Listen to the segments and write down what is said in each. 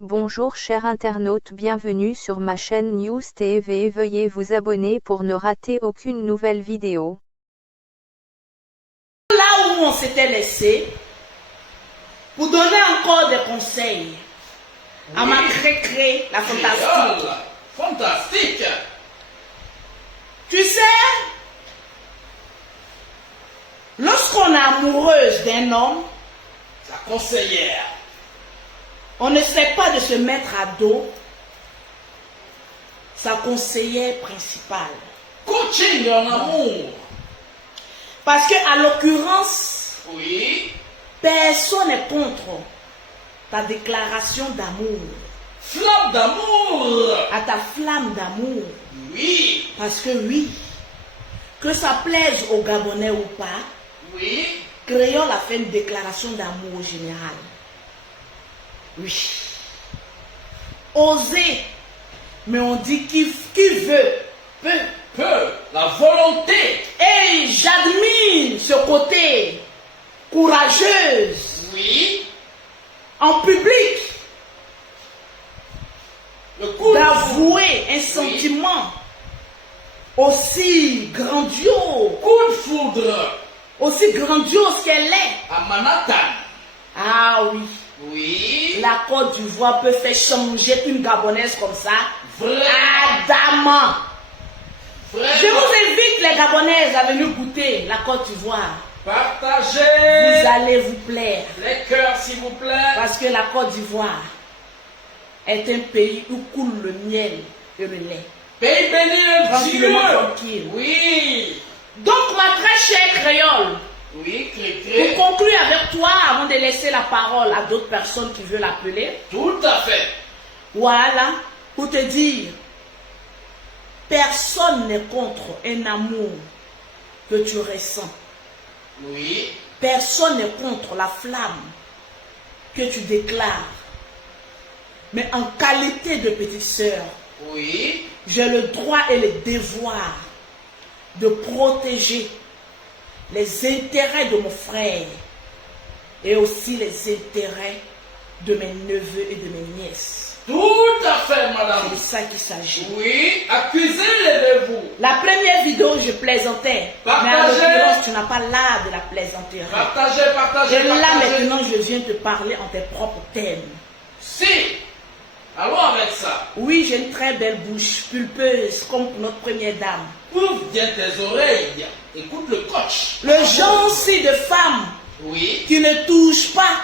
Bonjour chers internautes, bienvenue sur ma chaîne News TV. Veuillez vous abonner pour ne rater aucune nouvelle vidéo. Là où on s'était laissé, pour donner encore des conseils à ma crécré, la fantastique. Fantastique. Tu sais, lorsqu'on est amoureuse d'un homme, Sa conseillère. on ne sait pas de se mettre à dos sa conseillère principale. Coaching en amour. Parce que, à l'occurrence, Oui. personne n'est contre ta déclaration d'amour, Flamme d'amour. à ta flamme d'amour. Oui. Parce que oui, que ça plaise aux Gabonais ou pas, Oui. Créole a fait une déclaration d'amour au général. Oui. Oser. Mais on dit qui veut, peut. Peu. La volonté. Et j'admire ce côté courageuse Oui. en public Le coup de d'avouer un sentiment aussi grandiose, coup de foudre aussi grandiose qu'elle est. à Manhattan. Ah oui. Oui. La Côte d'Ivoire peut faire changer une Gabonaise comme ça. Vraiment. Adamant. Vraiment. Je vous invite les Gabonaises à venir goûter la Côte d'Ivoire. Vous Partagez allez vous plaire. les cœurs, s'il vous plaît. Parce que la Côte d'Ivoire est un pays où coule le miel et le lait. Pays béni le Tranquillement, Dieu. tranquille. Oui. Donc, ma très chère créole, Oui, pour cré. conclure avec toi, avant de laisser la parole à d'autres personnes qui veulent appeler, Tout à fait. voilà, pour te dire, personne n'est contre un amour que tu ressens. Oui. Personne n'est contre la flamme que tu déclares. Mais en qualité de petite sœur, Oui. j'ai le droit et le devoir de protéger les intérêts de mon frère et aussi les intérêts de mes neveux et de mes nièces. Tout à fait, C'est madame. de ça qu'il s'agit. Oui. Accusez-les de vous. La première vidéo, je plaisantais. Mais en Partagez. l'occurrence, tu n'as pas l'art de la plaisanterie. Partagez, partagez, Et là, partagez. maintenant, je viens te parler en tes propres thèmes. Si. Allons avec ça. Oui, j'ai une très belle bouche, pulpeuse, comme pour notre première dame. Ouvre bien tes oreilles. Écoute le coach. Le genre aussi de femme Oui. qui ne touche pas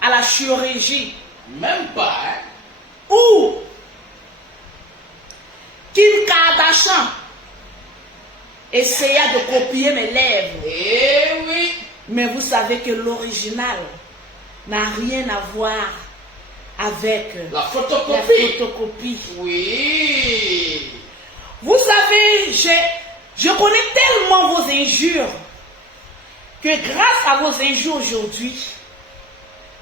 à la chirurgie. Même pas, hein. Ou Kim Kardashian essaya de copier mes lèvres. Eh oui. Mais vous savez que l'original n'a rien à voir avec La la photocopie. photocopie. Oui. Vous savez, je connais tellement vos injures que grâce à vos injures aujourd'hui,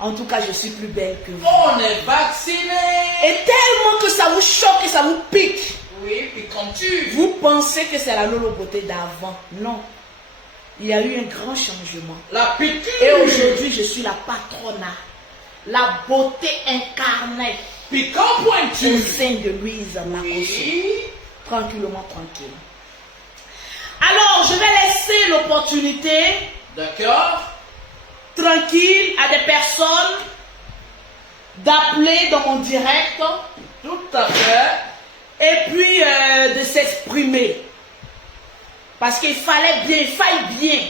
en tout cas, je suis plus belle que vous. On est vacciné. Et tellement que ça vous choque et ça vous pique, Oui, puis quand tu. vous pensez que c'est la Lolo Beauté d'avant. Non. Il y a eu un grand changement. La piqûre. Et aujourd'hui, je suis la patrona, la beauté incarnée Piquant au pointu. sein de Louise Makoso. Oui. Tranquillement, tranquille. Alors, je vais laisser l'opportunité D'accord. tranquille à des personnes d'appeler dans mon direct Tout à fait. et puis de s'exprimer. Parce qu'il faille bien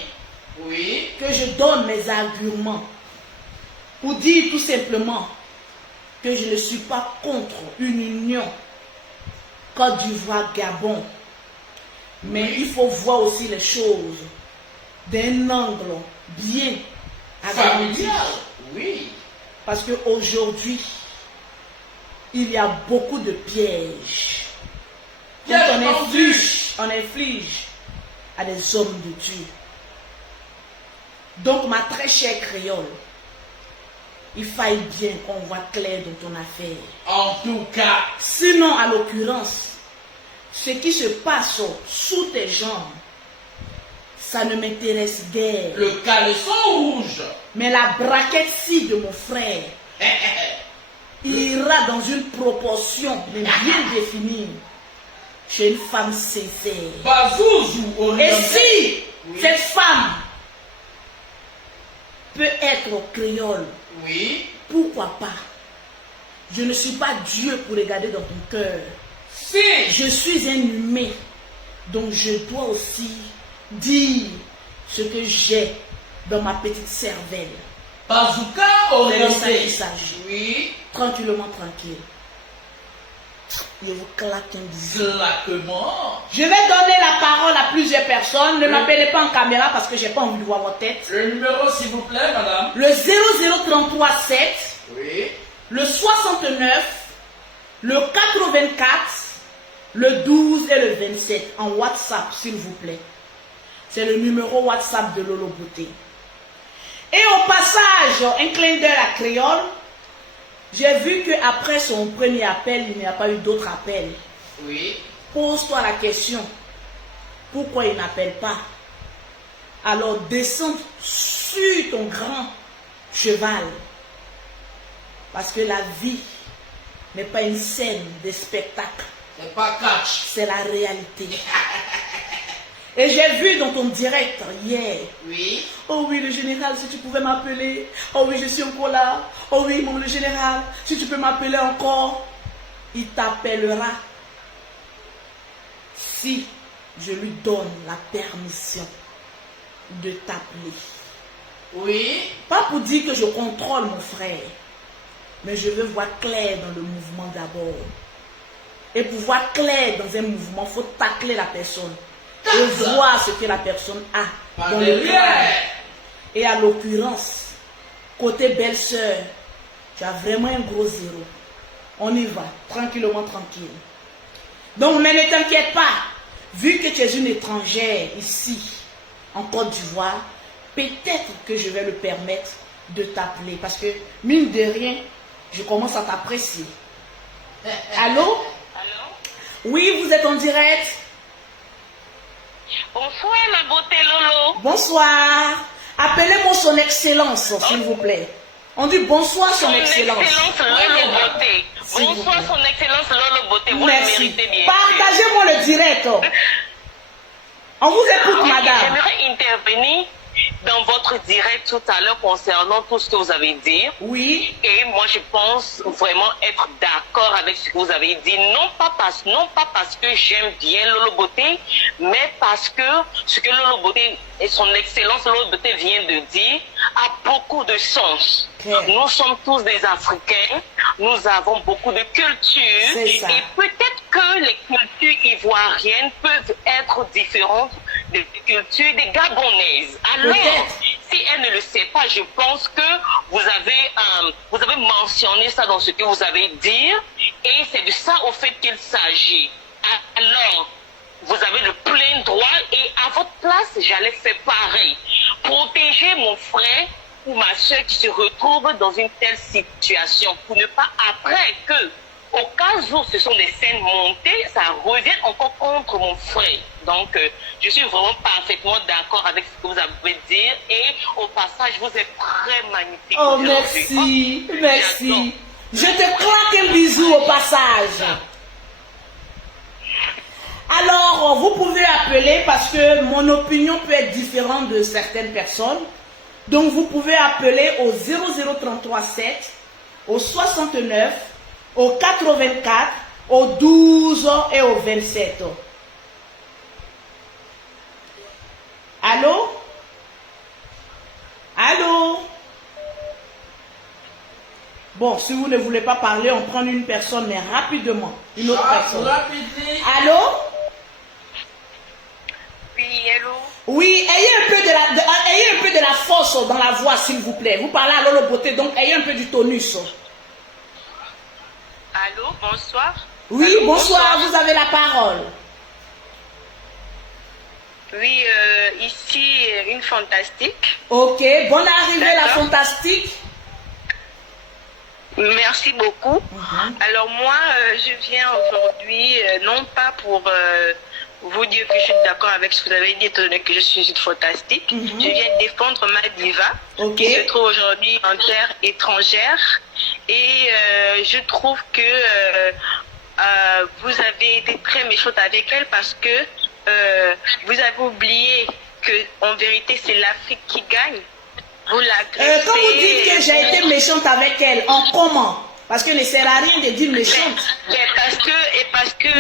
Oui. que je donne mes arguments pour dire tout simplement que je ne suis pas contre une union Côte d'Ivoire-Gabon. Mais il faut voir aussi les choses d'un angle bien agrandi. Familial. Oui. Parce qu'aujourd'hui, il y a beaucoup de pièges. Quand Pièges on inflige à des hommes de Dieu. Donc, ma très chère créole, il faille bien qu'on voit clair dans ton affaire. En tout cas. Sinon, à l'occurrence, ce qui se passe sous tes jambes, ça ne m'intéresse guère. Le caleçon rouge. Mais la braquette-ci de mon frère, ira dans une proportion mais bien définie. Je suis une femme sincère. Bazouzou Et oriental. si Oui. cette femme peut être créole, Oui. pourquoi pas? Je ne suis pas Dieu pour regarder dans ton cœur. Si. Je suis un humain, donc je dois aussi dire ce que j'ai dans ma petite cervelle. Bazooka C'est de ça orienté. qu'il s'agit. Oui. Tranquillement, tranquille. Je vous claque un bisou. Claquement. Je vais donner la parole à plusieurs personnes. Ne m'appelez pas en caméra parce que j'ai pas envie de voir votre tête. Le numéro, s'il vous plaît, madame. Le 00337, Oui. le 69, le 84, le 12 et le 27 en WhatsApp, s'il vous plaît. C'est le numéro WhatsApp de Lolo Beauté. Et au passage, un clin d'œil à Créole. J'ai vu qu'après son premier appel, il n'y a pas eu d'autres appels. Oui. Pose-toi la question. Pourquoi il n'appelle pas? Alors descends sur ton grand cheval. Parce que la vie n'est pas une scène de spectacle. C'est pas catch. C'est la réalité. Et j'ai vu dans ton direct hier. Oui. Oh oui, le général, si tu pouvais m'appeler. Oh oui, je suis encore là. Oh oui, mon le général, si tu peux m'appeler encore. Il t'appellera si je lui donne la permission de t'appeler. Oui. Pas pour dire que je contrôle mon frère, mais je veux voir clair dans le mouvement d'abord. Et pour voir clair dans un mouvement, il faut tacler la personne. Et voir ce que la personne a Par dans le derrière. crâne. Et à l'occurrence, côté belle-sœur, tu as vraiment un gros zéro. On y va, tranquillement, tranquille. Donc, mais ne t'inquiète pas, vu que tu es une étrangère ici, en Côte d'Ivoire, peut-être que je vais le permettre de t'appeler. Parce que, mine de rien, je commence à t'apprécier. Allô? Allô? Oui, vous êtes en direct? Bonsoir ma beauté Lolo. Bonsoir. Appelez-moi son excellence, s'il vous plaît. On dit bonsoir, son excellence. Lolo Beauté. S'il vous Bonsoir plaît. son excellence Lolo Beauté. Vous le Merci. méritez bien. Partagez-moi le direct. On vous écoute, Ok, madame. j'aimerais intervenir dans votre direct tout à l'heure concernant tout ce que vous avez dit. Oui. Et moi, je pense vraiment être d'accord avec ce que vous avez dit. Non pas parce que j'aime bien Lolo Beauté, mais parce que ce que Lolo Beauté et son excellence Lolo Beauté vient de dire a beaucoup de sens. Ok. Nous sommes tous des Africains. Nous avons beaucoup de cultures. C'est ça. Et peut-être que les cultures ivoiriennes peuvent être différentes des cultures des Gabonaises. Alors, Peut-être. si elle ne le sait pas, je pense que vous avez mentionné ça dans ce que vous avez dit, et c'est de ça au fait qu'il s'agit. Alors, vous avez le plein droit, et à votre place, j'allais faire pareil. Protéger mon frère ou ma soeur qui se retrouve dans une telle situation, pour ne pas après que, au cas où ce sont des scènes montées, ça revient encore contre mon frère. Donc, je suis vraiment parfaitement d'accord avec ce que vous avez dit. Et au passage, vous êtes très magnifique. Oh, aujourd'hui. merci. Oh, Merci. Je te claque un bisou au passage. Alors, vous pouvez appeler parce que mon opinion peut être différente de certaines personnes. Donc, vous pouvez appeler au 00337, au 69, au 84, au 12 et au 27. Allô? Allô? Bon, si vous ne voulez pas parler, on prend une personne, mais rapidement. Une autre personne. Rapidement. Allô? Oui, hello. Oui, ayez un peu de la force dans la voix, s'il vous plaît. Vous parlez à Lolo Beauté, donc ayez un peu du tonus. Allô, bonsoir. Oui, Allô, bonsoir, vous avez la parole. Oui, ici, une fantastique. Ok, bonne arrivée la D'accord. fantastique. Merci beaucoup. Alors moi, je viens aujourd'hui, non pas pour vous dire que je suis d'accord avec ce que vous avez dit, étant donné que je suis une fantastique. Je viens défendre ma diva, qui se trouve aujourd'hui en terre étrangère. Et je trouve que vous avez été très méchante avec elle parce que vous avez oublié que en vérité c'est l'Afrique qui gagne. Vous l'agressez. Quand vous dites que j'ai été méchante avec elle, en comment? Parce que ne sert à rien de dire méchante. Parce que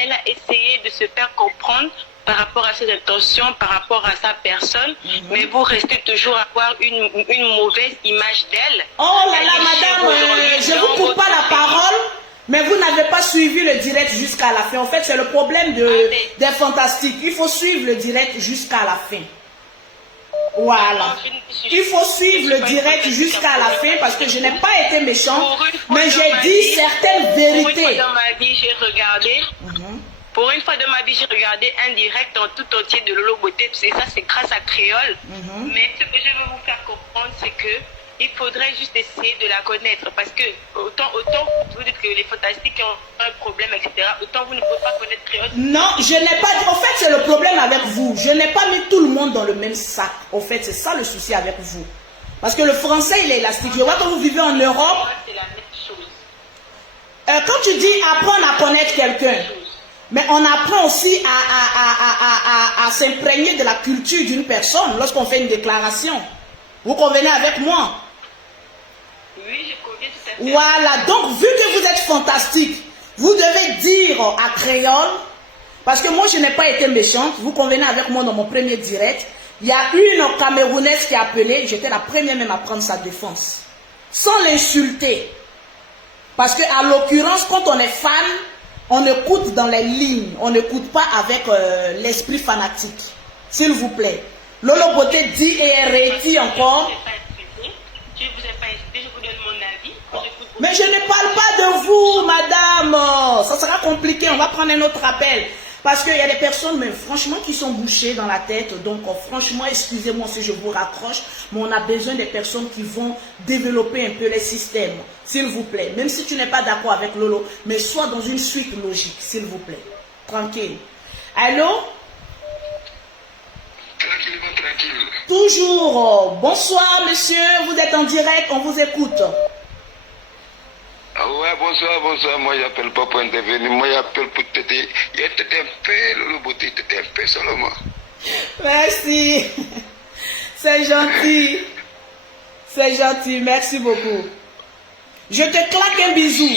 elle a essayé de se faire comprendre par rapport à ses intentions, par rapport à sa personne, mais vous restez toujours à avoir une mauvaise image d'elle. Oh là là, madame, je ne vous coupe pas la parole, mais vous n'avez pas suivi le direct jusqu'à la fin. En fait, c'est le problème des fantastiques. Il faut suivre le direct jusqu'à la fin. Voilà. Il faut suivre le direct jusqu'à la fin parce que je n'ai pas été méchante, mais j'ai dit certaines vérités. Pour une fois dans ma vie, j'ai regardé. Pour une fois de ma vie, j'ai regardé un direct en tout entier de Lolo Beauté. Et ça, c'est grâce à Créole. Mais ce que je veux vous faire comprendre, c'est que il faudrait juste essayer de la connaître. Parce que autant vous dites que les fantastiques ont un problème, etc., autant vous ne pouvez pas connaître Créole. Non, je n'ai pas dit. En fait, c'est le problème avec vous. Je n'ai pas mis tout le monde dans le même sac. En fait, c'est ça le souci avec vous. Parce que le français, il est élastique. Je vois que vous vivez en Europe. C'est la même chose. Quand tu dis apprendre à connaître quelqu'un, mais on apprend aussi à s'imprégner de la culture d'une personne lorsqu'on fait une déclaration. Vous convenez avec moi? Oui, je conviens tout à fait. Voilà, donc vu que vous êtes fantastique, vous devez dire à Créole, parce que moi je n'ai pas été méchante, vous convenez avec moi dans mon premier direct, il y a une Camerounaise qui a appelé, j'étais la première même à prendre sa défense, sans l'insulter. Parce que à l'occurrence, quand on est fan, on écoute dans les lignes, on n'écoute pas avec l'esprit fanatique. S'il vous plaît. Lolo Beauté dit et réitille encore. Je ne vous ai pas insulté, je vous donne mon avis. Mais je ne parle pas de vous, madame. Ça sera compliqué, on va prendre un autre appel. Parce qu'il y a des personnes, mais franchement, qui sont bouchées dans la tête. Donc, franchement, excusez-moi si je vous raccroche, mais on a besoin des personnes qui vont développer un peu les systèmes. S'il vous plaît. Même si tu n'es pas d'accord avec Lolo, mais sois dans une suite logique, s'il vous plaît. Tranquille. Allô? Tranquillement, tranquille. Toujours. Bonsoir, monsieur. Vous êtes en direct, on vous écoute. Ah ouais, bonsoir, bonsoir. Moi, j'appelle pas pour intervenir. Moi, j'appelle pour t'aider. Il était un peu, Lolo Beauté, t'étais un peu seulement. Merci. C'est gentil. C'est gentil. Merci beaucoup. Je te claque un bisou.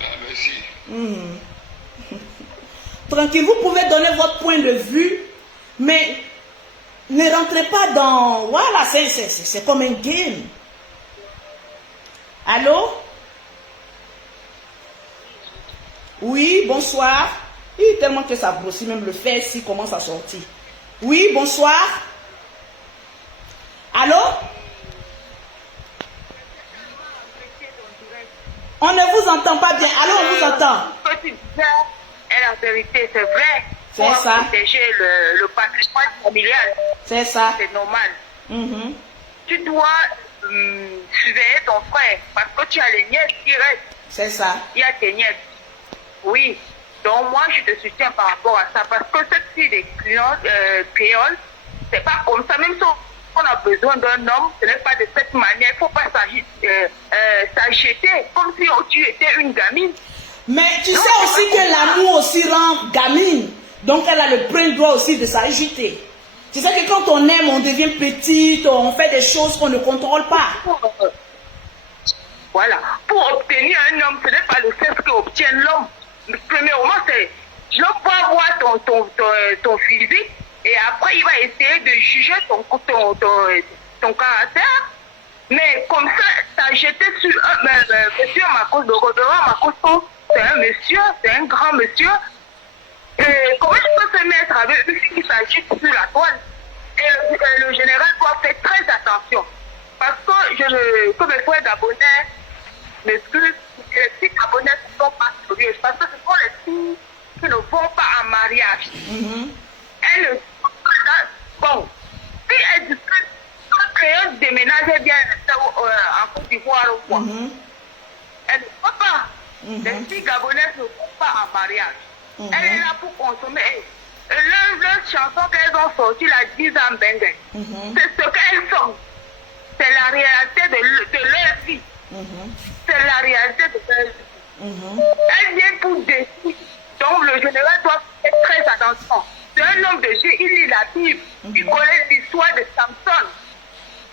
Ah, merci. Tranquille, vous pouvez donner votre point de vue, mais ne rentrez pas dans... Voilà, c'est comme un game. Allô? Oui, bonsoir. Tellement que ça grossit, même le fait s'il commence à sortir. Oui, bonsoir. Allô? On ne vous entend pas bien. Allô, on vous entend. Ce que tu disais est la vérité, c'est vrai. C'est Pour ça. protéger le patrimoine familial. C'est ça. C'est normal. Tu dois surveiller ton frère parce que tu as les nièces qui restent. C'est ça. Il y a tes nièces. Oui. Donc moi, je te soutiens par rapport à ça parce que cette fille des clients créoles, c'est pas comme ça. Même si on a besoin d'un homme, ce n'est pas de cette manière. Il ne faut pas s'agiter comme si tu étais une gamine. Mais tu sais aussi que l'amour aussi rend gamine. Donc elle a le plein droit aussi de s'agiter. Tu sais que quand on aime, on devient petite, on fait des choses qu'on ne contrôle pas. Voilà. Pour obtenir un homme, ce n'est pas le sexe qu'obtient l'homme. Premièrement, c'est l'homme va voir ton physique et après il va essayer de juger ton caractère. Mais comme ça, s'agiter sur monsieur Makos de Rodora, Makos, c'est un monsieur, c'est un grand monsieur. Et comment je peux se mettre avec une fille qui s'agite sur la toile? Et le général doit faire très attention. Parce que comme mes frères d'abonnés m'excusent, les filles d'abonnés ne sont pas sérieuses. Parce que ce sont les filles qui ne vont pas en mariage. Elles ne sont pas. Bon, si elles discutent, quand elles déménagent bien en Côte d'Ivoire ou quoi, elles ne vont pas. Les filles gabonaises ne vont pas en mariage. Elle est là pour consommer. Leur chanson qu'elles ont sortie, la 10 ans Bengue, c'est ce qu'elles sont. C'est la réalité de leur vie. C'est la réalité de leur vie. Elle vient pour décider. Donc le général doit faire très attention. C'est un homme de Dieu, il lit la Bible. Il connaît l'histoire de Samson.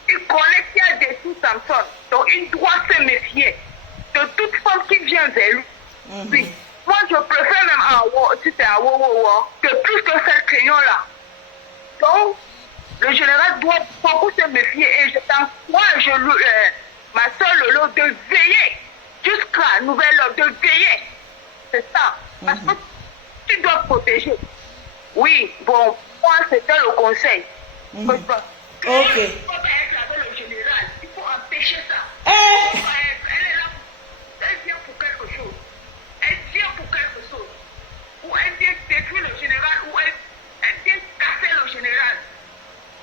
Il connaît qui a détruit Samson. Donc il doit se méfier de toute femme qui vient vers lui. Oui. Moi je préfère même si c'est à Wowowo, que plus que cette crayon-là. Donc le général doit beaucoup se méfier et je t'encourage, ma soeur Lolo, de veiller jusqu'à nouvel ordre, de veiller. C'est ça. Parce que tu dois protéger. Oui, bon, moi c'était le conseil. Ok. Il faut être avec le général, il faut empêcher ça. Elle est là, elle vient pour quelque chose. Elle vient pour quelque chose. Ou elle vient détruire le général, ou elle vient casser le général.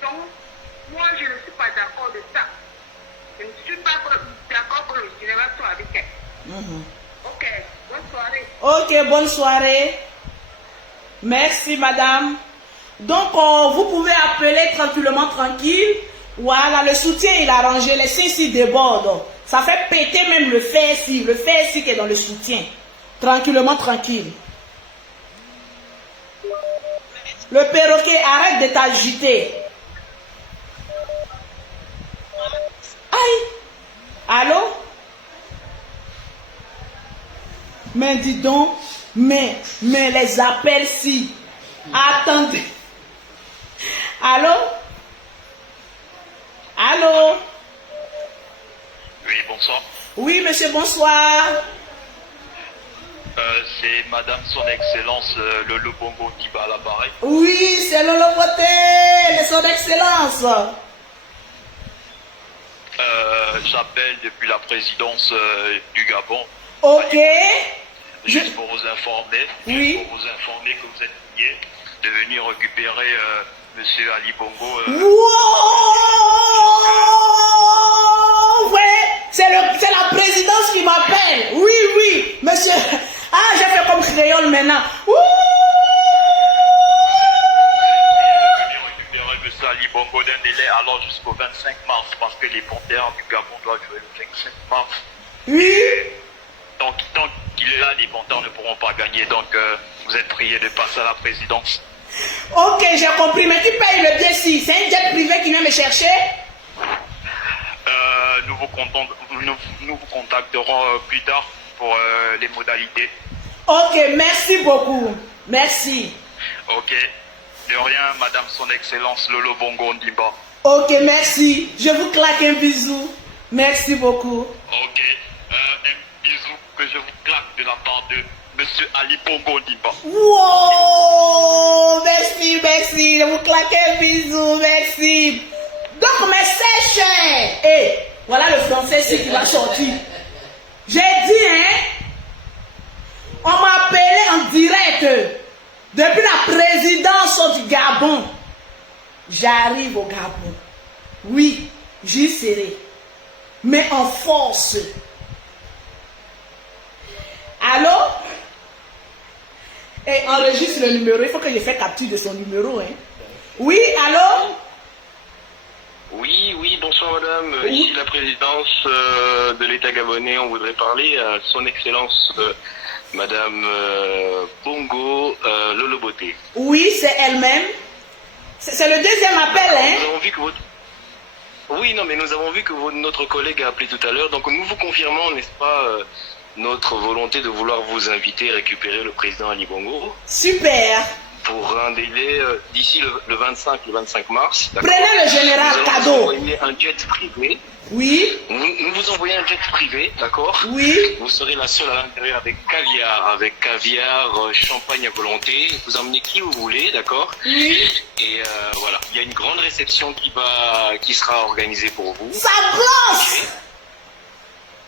Donc, moi je ne suis pas d'accord de ça. Je ne suis pas d'accord que le général soit avec elle. Ok, bonne soirée. Ok, bonne soirée. Merci, madame. Donc, vous pouvez appeler tranquillement, tranquille. Voilà, le soutien, il a rangé. Les seins ici débordent. Ça fait péter même le fer ici. Le fer ici qui est dans le soutien. Tranquillement, tranquille. Le perroquet, arrête de t'agiter. Aïe. Allô? Mais dis donc, mais les appels si. Attendez. Allô? Allô? Oui, bonsoir. Oui, monsieur, bonsoir. C'est Madame Son Excellence Lolo Bongo Ndiba à l'appareil. Oui, c'est Lolo Beauté, son excellence. J'appelle depuis la présidence du Gabon. Ok. Juste pour vous informer. Oui. Pour vous informer que vous êtes lié de venir récupérer Monsieur Ali Bongo. Wow, ouais, c'est la présidence qui m'appelle. Oui, oui, monsieur. Ah, j'ai fait comme crayon maintenant. Récupérer Monsieur Ali Bongo d'un délai alors jusqu'au 25 mars parce que les panthères du Gabon doivent jouer le 25 mars. Oui. Tant qu'il est là, les panthères ne pourront pas gagner. Donc, vous êtes priés de passer à la présidence. Ok, j'ai compris. Mais tu payes le billet si. C'est un jet privé qui vient me chercher. Nous vous contacterons plus tard pour les modalités. Ok, merci beaucoup. Merci. Ok. De rien, Madame Son Excellence Lolo Bongo Ndiba. Ok, merci. Je vous claque un bisou. Merci beaucoup. Ok. Un bisou que je vous claque de la part de Monsieur Ali Bongo Ndiba. Wow, merci, merci. Je vous claque un bisou, merci. Donc, mais c'est cher. Et voilà le français ici qui va sortir. J'ai dit, hein, on m'a appelé en direct depuis la présidence du Gabon. J'arrive au Gabon. Oui, j'y serai. Mais en force. Allô? Et enregistre le numéro. Il faut que je fasse capture de son numéro. Hein. Oui, allô? Oui, bonsoir madame. Oui. Ici la présidence de l'État gabonais. On voudrait parler à son excellence madame Bongo Lolo Beauté. Oui, c'est elle-même. C'est le deuxième appel, hein? Nous avons vu que votre... Oui, non, mais nous avons vu que notre collègue a appelé tout à l'heure. Donc nous vous confirmons, n'est-ce pas, notre volonté de vouloir vous inviter à récupérer le président Ali Bongo. Super. Pour un délai d'ici le 25 mars. Prenez le général nous cadeau. Vous envoyer un jet privé. Oui. Nous vous envoyons un jet privé, d'accord? Oui. Vous serez la seule à l'intérieur avec caviar, champagne à volonté. Vous emmenez qui vous voulez, d'accord? Oui. Et voilà, il y a une grande réception qui sera organisée pour vous. Ça brosse.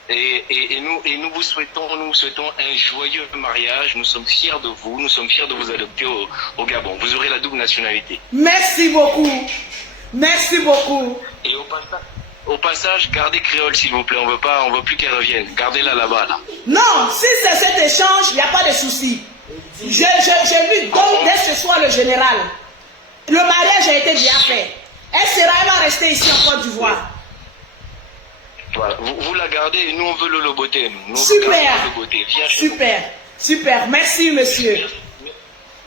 Et nous vous souhaitons un joyeux mariage. Nous sommes fiers de vous. Nous sommes fiers de vous adopter au Gabon. Vous aurez la double nationalité. Merci beaucoup. Merci beaucoup. Et au passage, gardez créole s'il vous plaît. On veut plus qu'elle revienne. Gardez-la là-bas là. Non, si c'est cet échange, il n'y a pas de souci. Je lui donne dès ce soir le général. Le mariage a été déjà fait. Elle va rester ici en Côte d'Ivoire. Voilà. Vous la gardez et nous on veut le loboter. Super. Super. Super. Merci monsieur.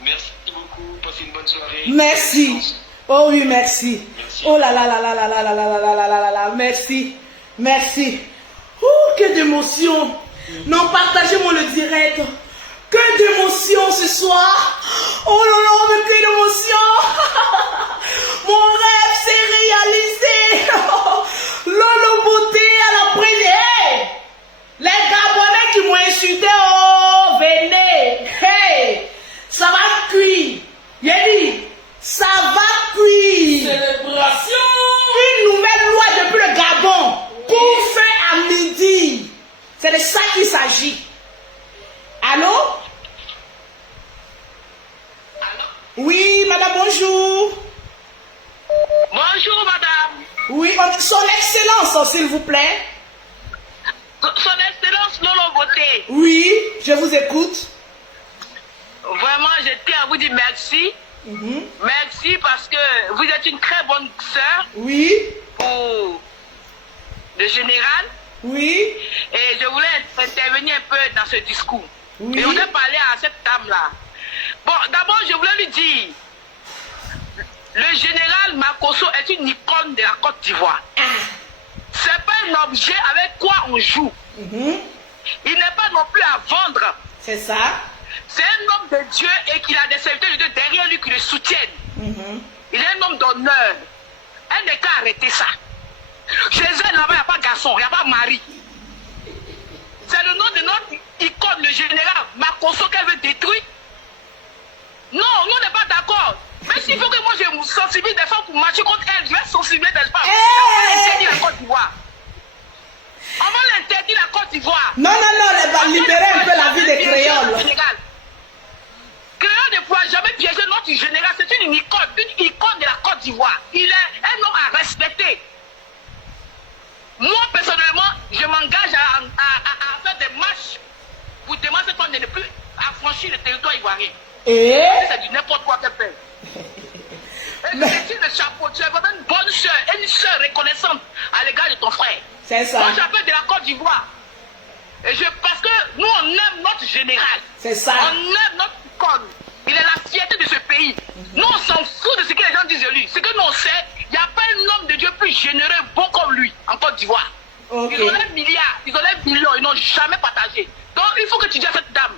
Merci beaucoup. Passez une bonne soirée. Merci. Oh oui, merci. Oh là là là là là là là là là là là là là. Merci. Merci. Que d'émotion. Non, partagez-moi le direct. Que d'émotion ce soir. Oh là là, mais que d'émotion. Mon rêve s'est réalisé. Lolo Beauté à la première. Les Gabonais qui m'ont insulté, oh, venez. Hey, ça va cuire. J'ai dit, ça va cuire. Célébration. Une nouvelle loi depuis le Gabon. Pour faire à midi. C'est de ça qu'il s'agit. Allô? Oui, madame, bonjour. Bonjour, madame. Oui, son excellence, s'il vous plaît. Son excellence Lolo Beauté. Oui, je vous écoute. Vraiment, je tiens à vous dire merci. Merci parce que vous êtes une très bonne sœur. Oui. Pour le général. Oui. Et je voulais intervenir un peu dans ce discours. Oui. Et je voulais parler à cette dame-là. Bon, d'abord, je voulais lui dire, le général Makosso est une icône de la Côte d'Ivoire. C'est pas un objet avec quoi on joue. Il n'est pas non plus à vendre. C'est ça. C'est un homme de Dieu et qu'il a des serviteurs de Dieu derrière lui qui le soutiennent. Il est un homme d'honneur. Elle n'est qu'à arrêter ça. Chez elle, là-bas, il n'y a pas de garçon, il n'y a pas de mari. C'est le nom de notre icône, le général Makosso, qu'elle veut détruire. Non, nous on n'est pas d'accord. Mais s'il faut que moi je me sensibilise des femmes pour marcher contre elle, je vais sensibiliser des femmes. On va l'interdire la Côte d'Ivoire. On va l'interdire la Côte d'Ivoire. Non, elle va libérer un peu la vie des créoles. Créole ne pourra jamais piéger notre général. C'est une icône de la Côte d'Ivoire. Il est un homme à respecter. Moi, personnellement, je m'engage à faire des marches pour demander cette femme de ne plus affranchir le territoire ivoirien. C'est du n'importe quoi qu'elle fait. Et je tire le chapeau. Tu es vraiment une bonne soeur, une soeur reconnaissante à l'égard de ton frère. C'est ça. Moi, j'appelle de la Côte d'Ivoire. Parce que nous, on aime notre général. C'est ça. On aime notre icône. Il est la fierté de ce pays. Nous, on s'en fout de ce que les gens disent de lui. Ce que nous, on sait, il n'y a pas un homme de Dieu plus généreux, bon comme lui, en Côte d'Ivoire. Ils ont les milliards, ils ont les millions, ils n'ont jamais partagé. Donc, il faut que tu dises à cette dame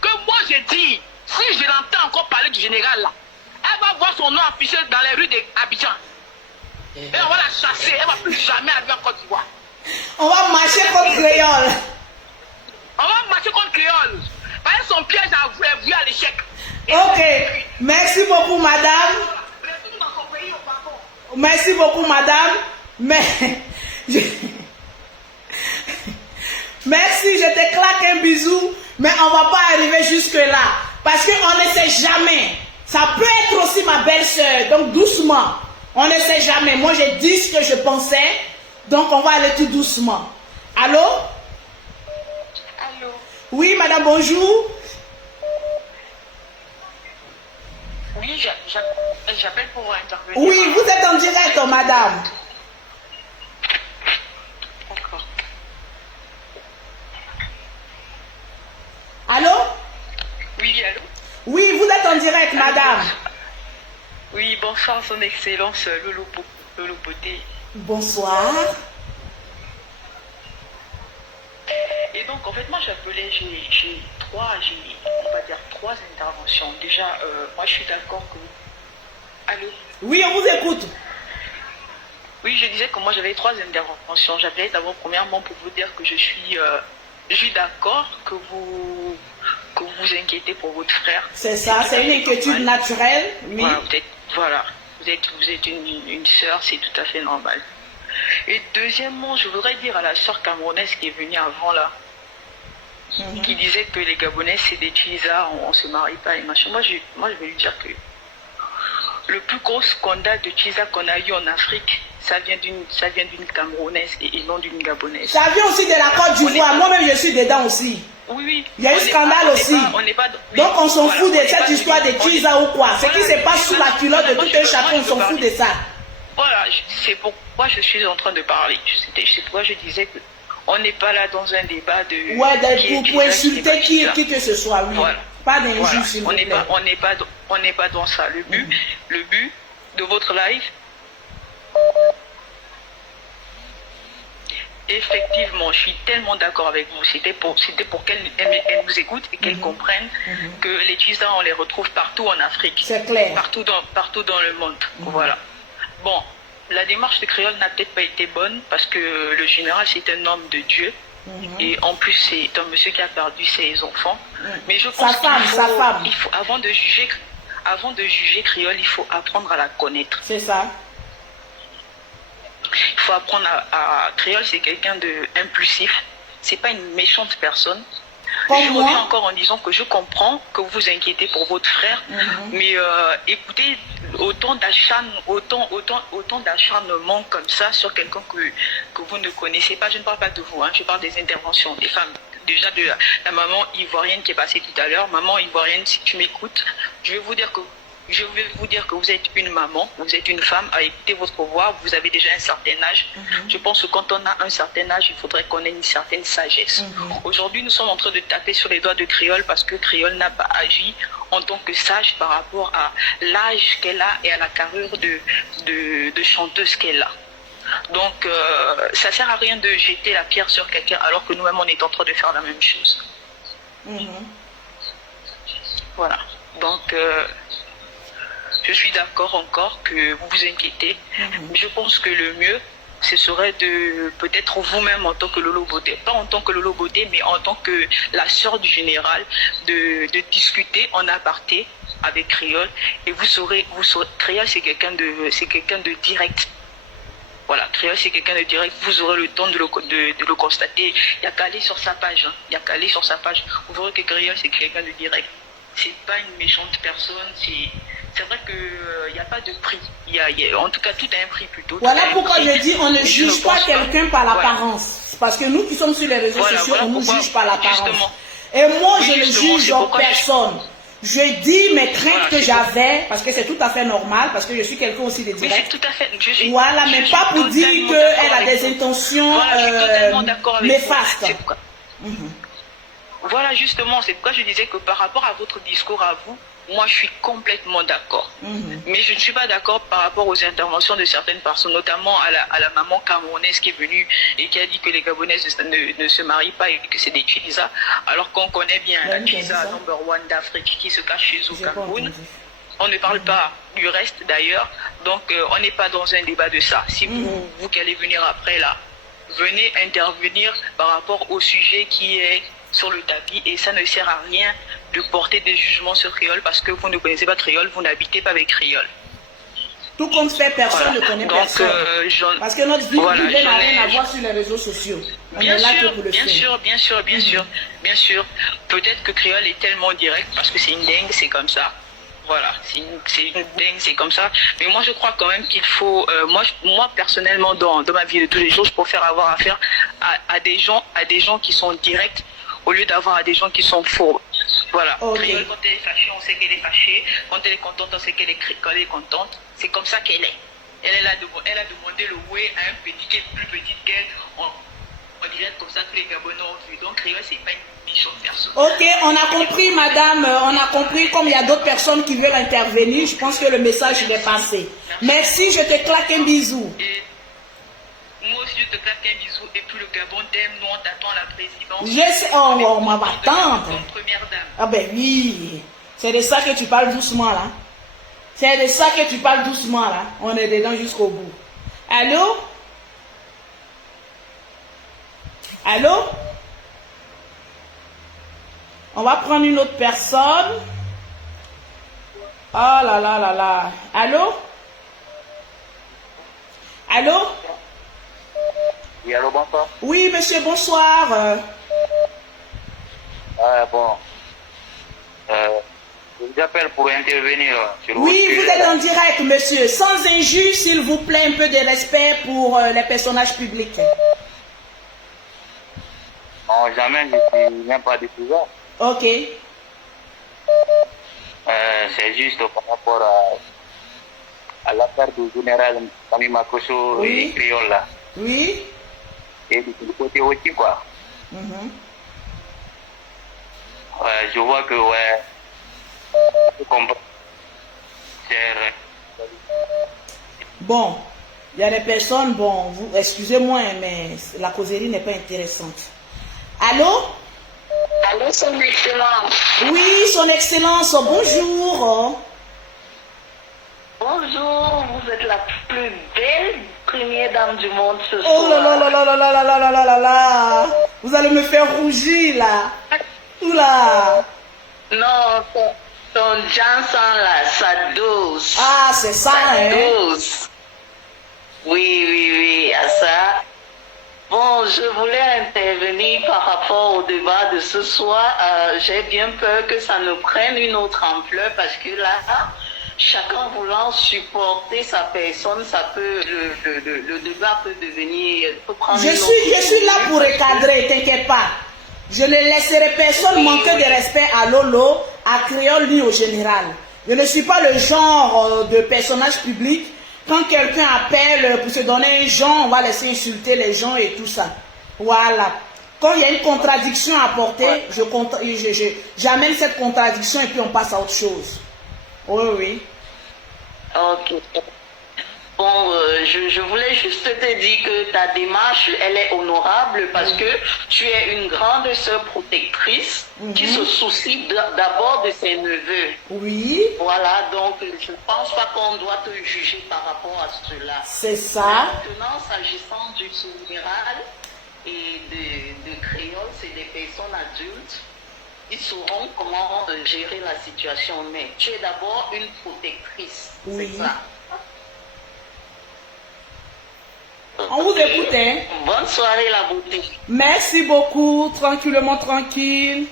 que moi, j'ai dit, si je l'entends encore parler du général là, elle va voir son nom affiché dans les rues d'Abidjan. Et on va la chasser, elle ne va plus jamais arriver en Côte d'Ivoire. On va marcher contre créole. On va marcher contre créole. Parce que son piège a vu à l'échec. Ok, merci beaucoup madame. Merci beaucoup madame. Mais merci, je te claque un bisou. Mais on ne va pas arriver jusque là. Parce qu'on ne sait jamais. Ça peut être aussi ma belle-sœur. Donc doucement. On ne sait jamais. Moi j'ai dit ce que je pensais. Donc on va aller tout doucement. Allô? Allô? Oui madame, bonjour. Oui, j'appelle pour intervenir. Oui, vous êtes en direct, madame. D'accord. Allô? Oui, allô? Oui, vous êtes en direct, madame. Oui, bonsoir, son excellence Lolo Beauté. Bonsoir. Et donc, en fait, moi, j'appelais, j'ai on va dire trois interventions. Déjà, moi, je suis d'accord que... Allô? Oui, on vous écoute. Oui, je disais que moi, j'avais trois interventions. J'appelais d'abord, premièrement, pour vous dire que je suis d'accord que vous vous inquiétez pour votre frère. C'est ça, c'est une inquiétude naturelle. Oui. Voilà, vous êtes une sœur, c'est tout à fait normal. Et deuxièmement, je voudrais dire à la sœur camerounaise qui est venue avant là, qui disait que les Gabonais c'est des Tchisa, on se marie pas et machin. Moi je vais lui dire que le plus gros scandale de Tchisa qu'on a eu en Afrique, ça vient d'une Camerounaise et non d'une Gabonaise. Ça vient aussi de la Côte d'Ivoire. Moi-même je suis dedans aussi. Oui, oui. Il y a eu scandale aussi. Donc on s'en fout de cette histoire de Chiza ou quoi. Ce qui se passe sous la culotte de tout un chacun, on s'en fout de ça. Voilà, c'est pourquoi je suis en train de parler. C'est pourquoi je disais que on n'est pas là dans un débat de... Ouais, pour insulter qui que ce soit, oui. Voilà. Pas d'injure, Voilà. s'il vous On n'est plaît. pas dans ça. Le but de votre live, effectivement, je suis tellement d'accord avec vous. C'était pour qu'elle nous écoute et qu'elle comprenne que les Tchisa, on les retrouve partout en Afrique. C'est clair. Partout dans le monde. Voilà. Bon, la démarche de Créole n'a peut-être pas été bonne parce que le général, c'est un homme de Dieu. Et en plus, c'est un monsieur qui a perdu ses enfants. Mais je pense sa femme. Il faut, avant de juger Créole, il faut apprendre à la connaître. C'est ça. Il faut apprendre à Créole, c'est quelqu'un d'impulsif. C'est pas une méchante personne. Je reviens encore en disant que je comprends que vous vous inquiétez pour votre frère, mais écoutez, autant d'acharnement comme ça sur quelqu'un que vous ne connaissez pas. Je ne parle pas de vous, hein, je parle des interventions des femmes. Déjà de la maman ivoirienne qui est passée tout à l'heure. Maman ivoirienne, si tu m'écoutes, je vais vous dire que vous êtes une maman, vous êtes une femme, à écouter votre voix, vous avez déjà un certain âge. Je pense que quand on a un certain âge, il faudrait qu'on ait une certaine sagesse. Aujourd'hui, nous sommes en train de taper sur les doigts de Créole parce que Créole n'a pas agi en tant que sage par rapport à l'âge qu'elle a et à la carrure de chanteuse qu'elle a. Donc, ça ne sert à rien de jeter la pierre sur quelqu'un alors que nous-mêmes, on est en train de faire la même chose. Voilà. Donc... je suis d'accord encore que vous vous inquiétez, mais je pense que le mieux, ce serait de peut-être vous-même en tant que Lolo Bodé, pas en tant que Lolo Bodé, mais en tant que la sœur du général, de discuter en aparté avec Créole. Et vous saurez Créole, c'est quelqu'un de direct. Voilà, Créole, c'est quelqu'un de direct. Vous aurez le temps de le constater. Il n'y a qu'à aller sur sa page. Il y a qu'à aller sur sa page. Vous verrez que Créole, c'est quelqu'un de direct. C'est pas une méchante personne, c'est vrai qu'il n'y a pas de prix. En tout cas, tout a un prix plutôt. Voilà pourquoi je dis on ne juge pas quelqu'un par l'apparence. Parce que nous qui sommes sur les réseaux sociaux, on ne juge pas l'apparence. Et moi, je ne juge personne. Je dis mes craintes que j'avais, parce que c'est tout à fait normal, parce que je suis quelqu'un aussi de direct. Mais c'est tout à fait. Voilà, mais pas pour dire qu'elle a des intentions néfastes. Voilà, justement, c'est pourquoi je disais que par rapport à votre discours à vous, moi je suis complètement d'accord. Mais je ne suis pas d'accord par rapport aux interventions de certaines personnes, notamment à la maman camerounaise qui est venue et qui a dit que les Gabonaises ne se marient pas et que c'est des Tchisa, alors qu'on connaît bien la Tchisa number one d'Afrique qui se cache chez eux au Cameroun. On ne parle pas du reste d'ailleurs, donc on n'est pas dans un débat de ça. Si vous qui allez venir après là, venez intervenir par rapport au sujet qui est sur le tapis, et ça ne sert à rien de porter des jugements sur Créole parce que vous ne connaissez pas Créole, vous n'habitez pas avec Créole. Tout compte fait, personne ne connaît personne. Parce que notre vie privée n'a rien à voir sur les réseaux sociaux. Bien sûr. Peut-être que Créole est tellement direct parce que c'est une dingue, c'est comme ça. Voilà, c'est une dingue, c'est comme ça. Mais moi, je crois quand même qu'il faut... moi, personnellement, dans ma vie de tous les jours, je préfère avoir affaire à des gens qui sont directs au lieu d'avoir à des gens qui sont faux. Voilà. Créole, quand elle est fâchée, on sait qu'elle est fâchée. Quand elle est contente, on sait qu'elle est contente. C'est comme ça qu'elle est. Elle a demandé le ouais à un petit qui est plus petit qu'elle. On dirait comme ça que les Gabonais ont vu. Donc, Créole, c'est pas une méchante personne. Ok, on a compris, madame. On a compris. Comme il y a d'autres personnes qui veulent intervenir, je pense que le message est passé. Merci, je te claque un bisou. Moi aussi, je te claque un bisou. Et puis, le Gabon t'aime. Nous, on t'attend à la présidence. Je sais. Oh, on m'attend. Comme première dame. Ah ben oui. C'est de ça que tu parles doucement, là. C'est de ça que tu parles doucement, là. On est dedans jusqu'au bout. Allô? Allô? On va prendre une autre personne. Oh là là là là. Allô? Allô? Oui, allô, bonsoir. Oui, monsieur, bonsoir. Bon. Je vous appelle pour intervenir sur Oui, votre vous sujet. êtes en direct, monsieur. Sans injure, s'il vous plaît, un peu de respect pour les personnages publics. Non, Non, jamais, je ne suis même pas découvert. Ok. C'est juste par rapport à l'affaire du général Sami Makosso Oui. et Créole là. Oui. Et du côté aussi, quoi. Mhm. Je vois que, ouais, je comprends. Bon, il y a des personnes, bon, vous, excusez-moi, mais la causerie n'est pas intéressante. Allô? Allô, son excellence. Oui, son excellence, bonjour. Bonjour, vous êtes la plus belle première dame du monde ce soir. Oh là là là là là là là là là là là là. Vous allez me faire rougir là. Oula. Non, ton Johnson là, sa dose. Ah, c'est ça, hein? Dose. Oui, à ça. Bon, je voulais intervenir par rapport au débat de ce soir. J'ai bien peur que ça ne prenne une autre ampleur parce que là, chacun voulant supporter sa personne, ça peut, le débat peut devenir, peut prendre Je suis là pour recadrer, t'inquiète pas. Je ne laisserai personne manquer de respect à Lolo, à Créole ni au général. Je ne suis pas le genre de personnage public. Quand quelqu'un appelle pour se donner un genre, on va laisser insulter les gens et tout ça. Voilà. Quand il y a une contradiction à apporter, j'amène cette contradiction et puis on passe à autre chose. Oui. Ok. Bon, je voulais juste te dire que ta démarche, elle est honorable parce que tu es une grande sœur protectrice qui se soucie d'abord de ses neveux. Oui. Voilà, donc je ne pense pas qu'on doit te juger par rapport à cela. C'est ça. Maintenant, s'agissant du général et de Créole, c'est des personnes adultes. Ils sauront comment gérer la situation. Mais tu es d'abord une protectrice. Oui. C'est ça. On vous écoute, hein? Bonne soirée, la beauté. Merci beaucoup. Tranquillement, tranquille.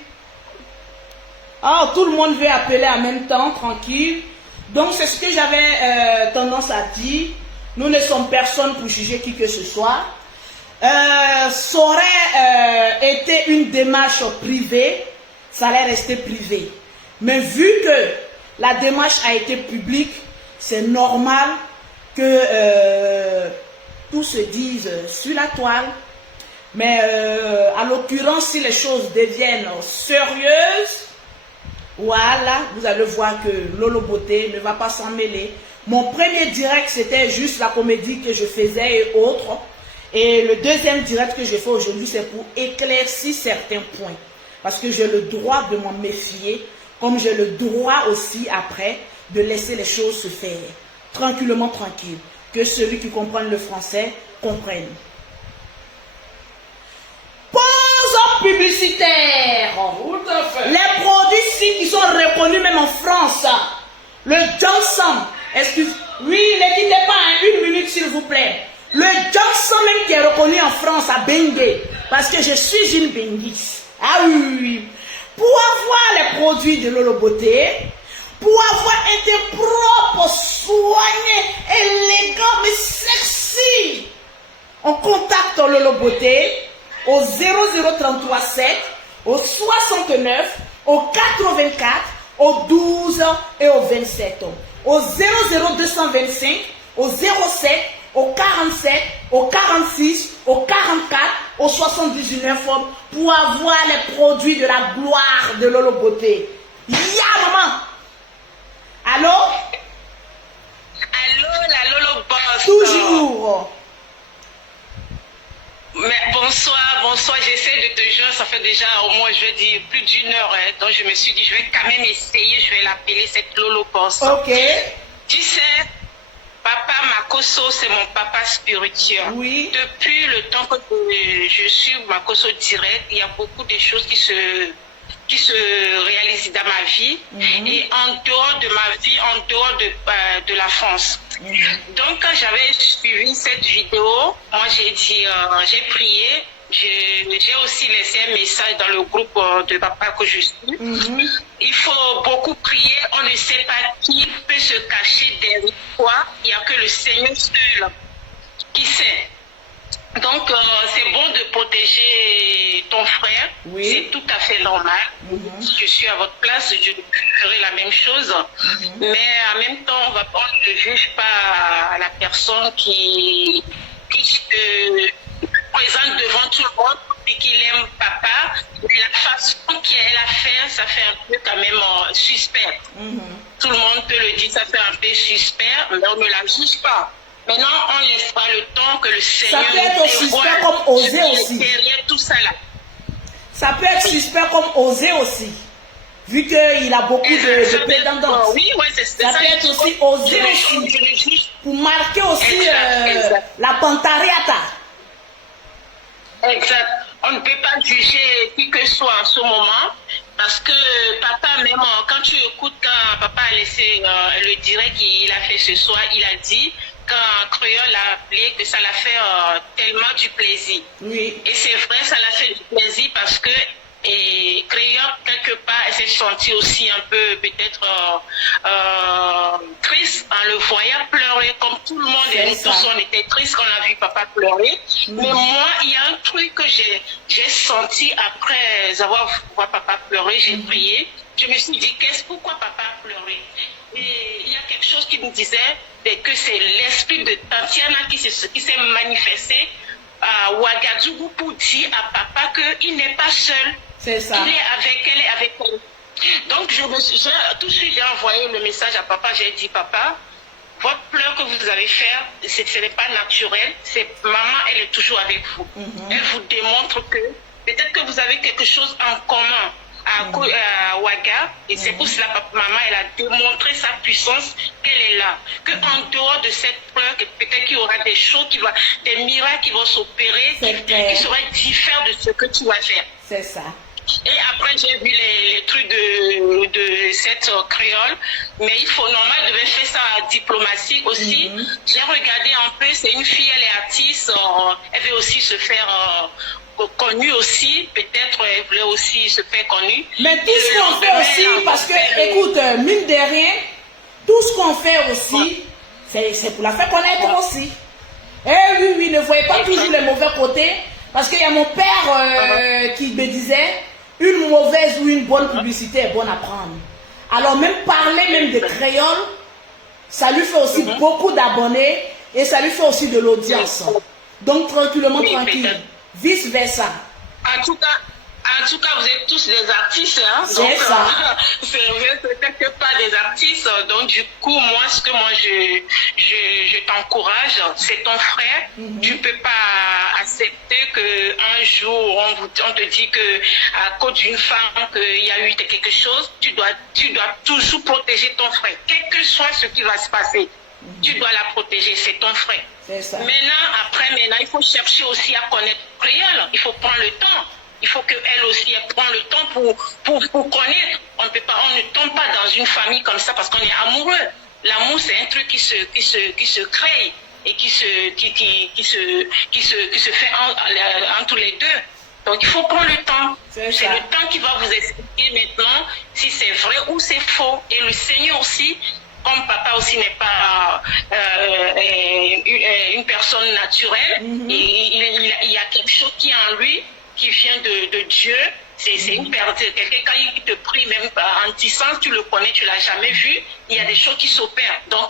Ah, tout le monde veut appeler en même temps, tranquille. Donc, c'est ce que j'avais tendance à dire. Nous ne sommes personne pour juger qui que ce soit. Ça aurait été une démarche privée, ça allait rester privé. Mais vu que la démarche a été publique, c'est normal que tout se dise sur la toile. Mais à l'occurrence, si les choses deviennent sérieuses, voilà, vous allez voir que Lolo Beauté ne va pas s'en mêler. Mon premier direct, c'était juste la comédie que je faisais et autres. Et le deuxième direct que je fais aujourd'hui, c'est pour éclaircir certains points. Parce que j'ai le droit de m'en méfier, comme j'ai le droit aussi après de laisser les choses se faire. Tranquillement, tranquille. Que celui qui comprend le français comprenne. Pause publicitaire. Tout à fait. Les produits qui sont reconnus même en France. Le Johnson. Excuse. Oui, ne quittez pas, hein, une minute s'il vous plaît. Le Johnson même qui est reconnu en France à Bengue. Parce que je suis une Benguiste. Ah oui. Pour avoir les produits de Lolo Beauté, pour avoir un teint propre, soigné, élégant, mais sexy, on contacte Lolo Beauté au 00337, au 69, au 84, au 12 et au 27. Au 00225, au 07, au 47, au 46, au 44, au 79 pour avoir les produits de la gloire de Lolo Beauté. Ya maman! Allô? Allô, la Lolo Boss. Toujours. Mais bonsoir, j'essaie de te joindre, ça fait déjà au moins, je vais dire, plus d'une heure, hein, donc je me suis dit, je vais quand même essayer, je vais l'appeler cette Lolo Boss. Ok. Tu sais, Papa Makosso, c'est mon papa spirituel. Oui. Depuis le temps que je suis Makosso direct, il y a beaucoup de choses qui se réalisent dans ma vie et en dehors de ma vie, en dehors de la France. Donc quand j'avais suivi cette vidéo, moi j'ai dit, j'ai prié, j'ai aussi laissé un message dans le groupe de papa que je suis. Il faut beaucoup prier, on ne sait pas qui peut se cacher derrière quoi, il n'y a que le Seigneur seul qui sait. Donc, c'est bon de protéger ton frère. Oui. C'est tout à fait normal. Si je suis à votre place, je ferai la même chose. Mais en même temps, on ne juge pas la personne qui se présente devant tout le monde et qu'il aime papa. Mais la façon qu'elle a fait, ça fait un peu quand même suspect. Tout le monde peut le dire, ça fait un peu suspect, mais on ne la juge pas. Maintenant, on laisse pas le temps que le Seigneur Ça peut être suspect comme osé aussi. Derrière tout ça là. Ça peut être suspect comme osé aussi. Vu qu'il a beaucoup de prétendants. Oui, ouais, c'est ça. Ça peut être aussi osé aussi. Pour marquer aussi la pantariata. Exact. On ne peut pas juger qui que soit en ce moment. Parce que papa, même quand tu écoutes, quand papa a laissé le direct qu'il a fait ce soir, il a dit quand Créole a appelé que ça l'a fait tellement du plaisir. Oui. Et c'est vrai, ça l'a fait du plaisir parce que Créole, quelque part, elle s'est sentie aussi un peu peut-être triste en le voyant pleurer comme tout le monde. Et nous tous, on était tristes quand on a vu papa pleurer. Mais moi, il y a un truc que j'ai senti après avoir vu papa pleurer, j'ai prié. Je me suis dit, pourquoi papa a pleuré? Et il y a quelque chose qui me disait que c'est l'esprit de Tatiana qui s'est manifesté à Ouagadougou pour dire à papa qu'il n'est pas seul. C'est ça. Il est avec elle et avec elle. Donc, tout de suite, j'ai envoyé le message à papa. J'ai dit, papa, votre pleur que vous allez faire, ce n'est pas naturel. Maman, elle est toujours avec vous. Elle vous démontre que peut-être que vous avez quelque chose en commun à Ouaga, et c'est pour cela que maman elle a démontré sa puissance, qu'elle est là, qu'en dehors de cette peur, peut-être qu'il y aura des choses des miracles qui vont s'opérer, qui seraient différents de ce que tu vas faire. C'est ça. Et après j'ai vu les trucs de cette créole, mais normalement elle devait faire ça diplomatique aussi. J'ai regardé un peu, c'est une fille, elle est artiste, elle veut aussi se faire connue aussi, peut-être elle voulait aussi se faire connue. Mais tout ce qu'on fait aussi, parce que, écoute, mine de rien, tout ce qu'on fait aussi, c'est pour la faire connaître aussi. Eh oui, ne voyez pas toujours les mauvais côtés, parce qu'il y a mon père qui me disait, une mauvaise ou une bonne publicité est bonne à prendre. Alors même parler même de créole, ça lui fait aussi beaucoup d'abonnés et ça lui fait aussi de l'audience. Donc tranquillement, tranquille. Vice versa. En tout cas, vous êtes tous des artistes, hein? C'est ça. Vous êtes peut-être pas des artistes, donc du coup, moi, je t'encourage, c'est ton frère. Tu ne peux pas accepter qu'un jour, on te dit qu'à cause d'une femme, qu'il y a eu quelque chose, tu dois toujours protéger ton frère. Quel que soit ce qui va se passer, tu dois la protéger, c'est ton frère. Ça. Maintenant, il faut chercher aussi à connaître créole. Il faut prendre le temps. Il faut qu'elle aussi prenne le temps pour connaître. On ne tombe pas dans une famille comme ça parce qu'on est amoureux. L'amour, c'est un truc qui se crée et qui se fait entre les deux. Donc, il faut prendre le temps. C'est le temps qui va vous expliquer maintenant si c'est vrai ou c'est faux. Et le Seigneur aussi, comme papa aussi n'est pas une personne naturelle, il y a quelque chose qui est en lui, qui vient de Dieu. C'est une personne, quelqu'un quand il te prie, même en distance, tu le connais, tu l'as jamais vu, il y a des choses qui s'opèrent. Donc,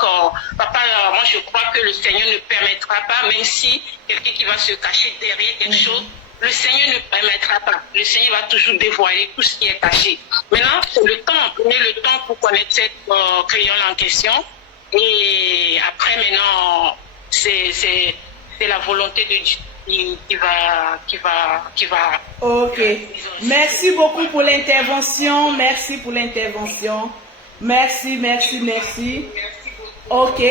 papa, moi je crois que le Seigneur ne permettra pas, même si quelqu'un qui va se cacher derrière quelque chose, le Seigneur ne permettra pas. Le Seigneur va toujours dévoiler tout ce qui est caché. Maintenant, c'est le temps. Prenez le temps pour connaître cette créole en question. Et après, maintenant, c'est la volonté de Dieu qui va. Ok. Merci beaucoup pour l'intervention. Merci pour l'intervention. Merci. Ok.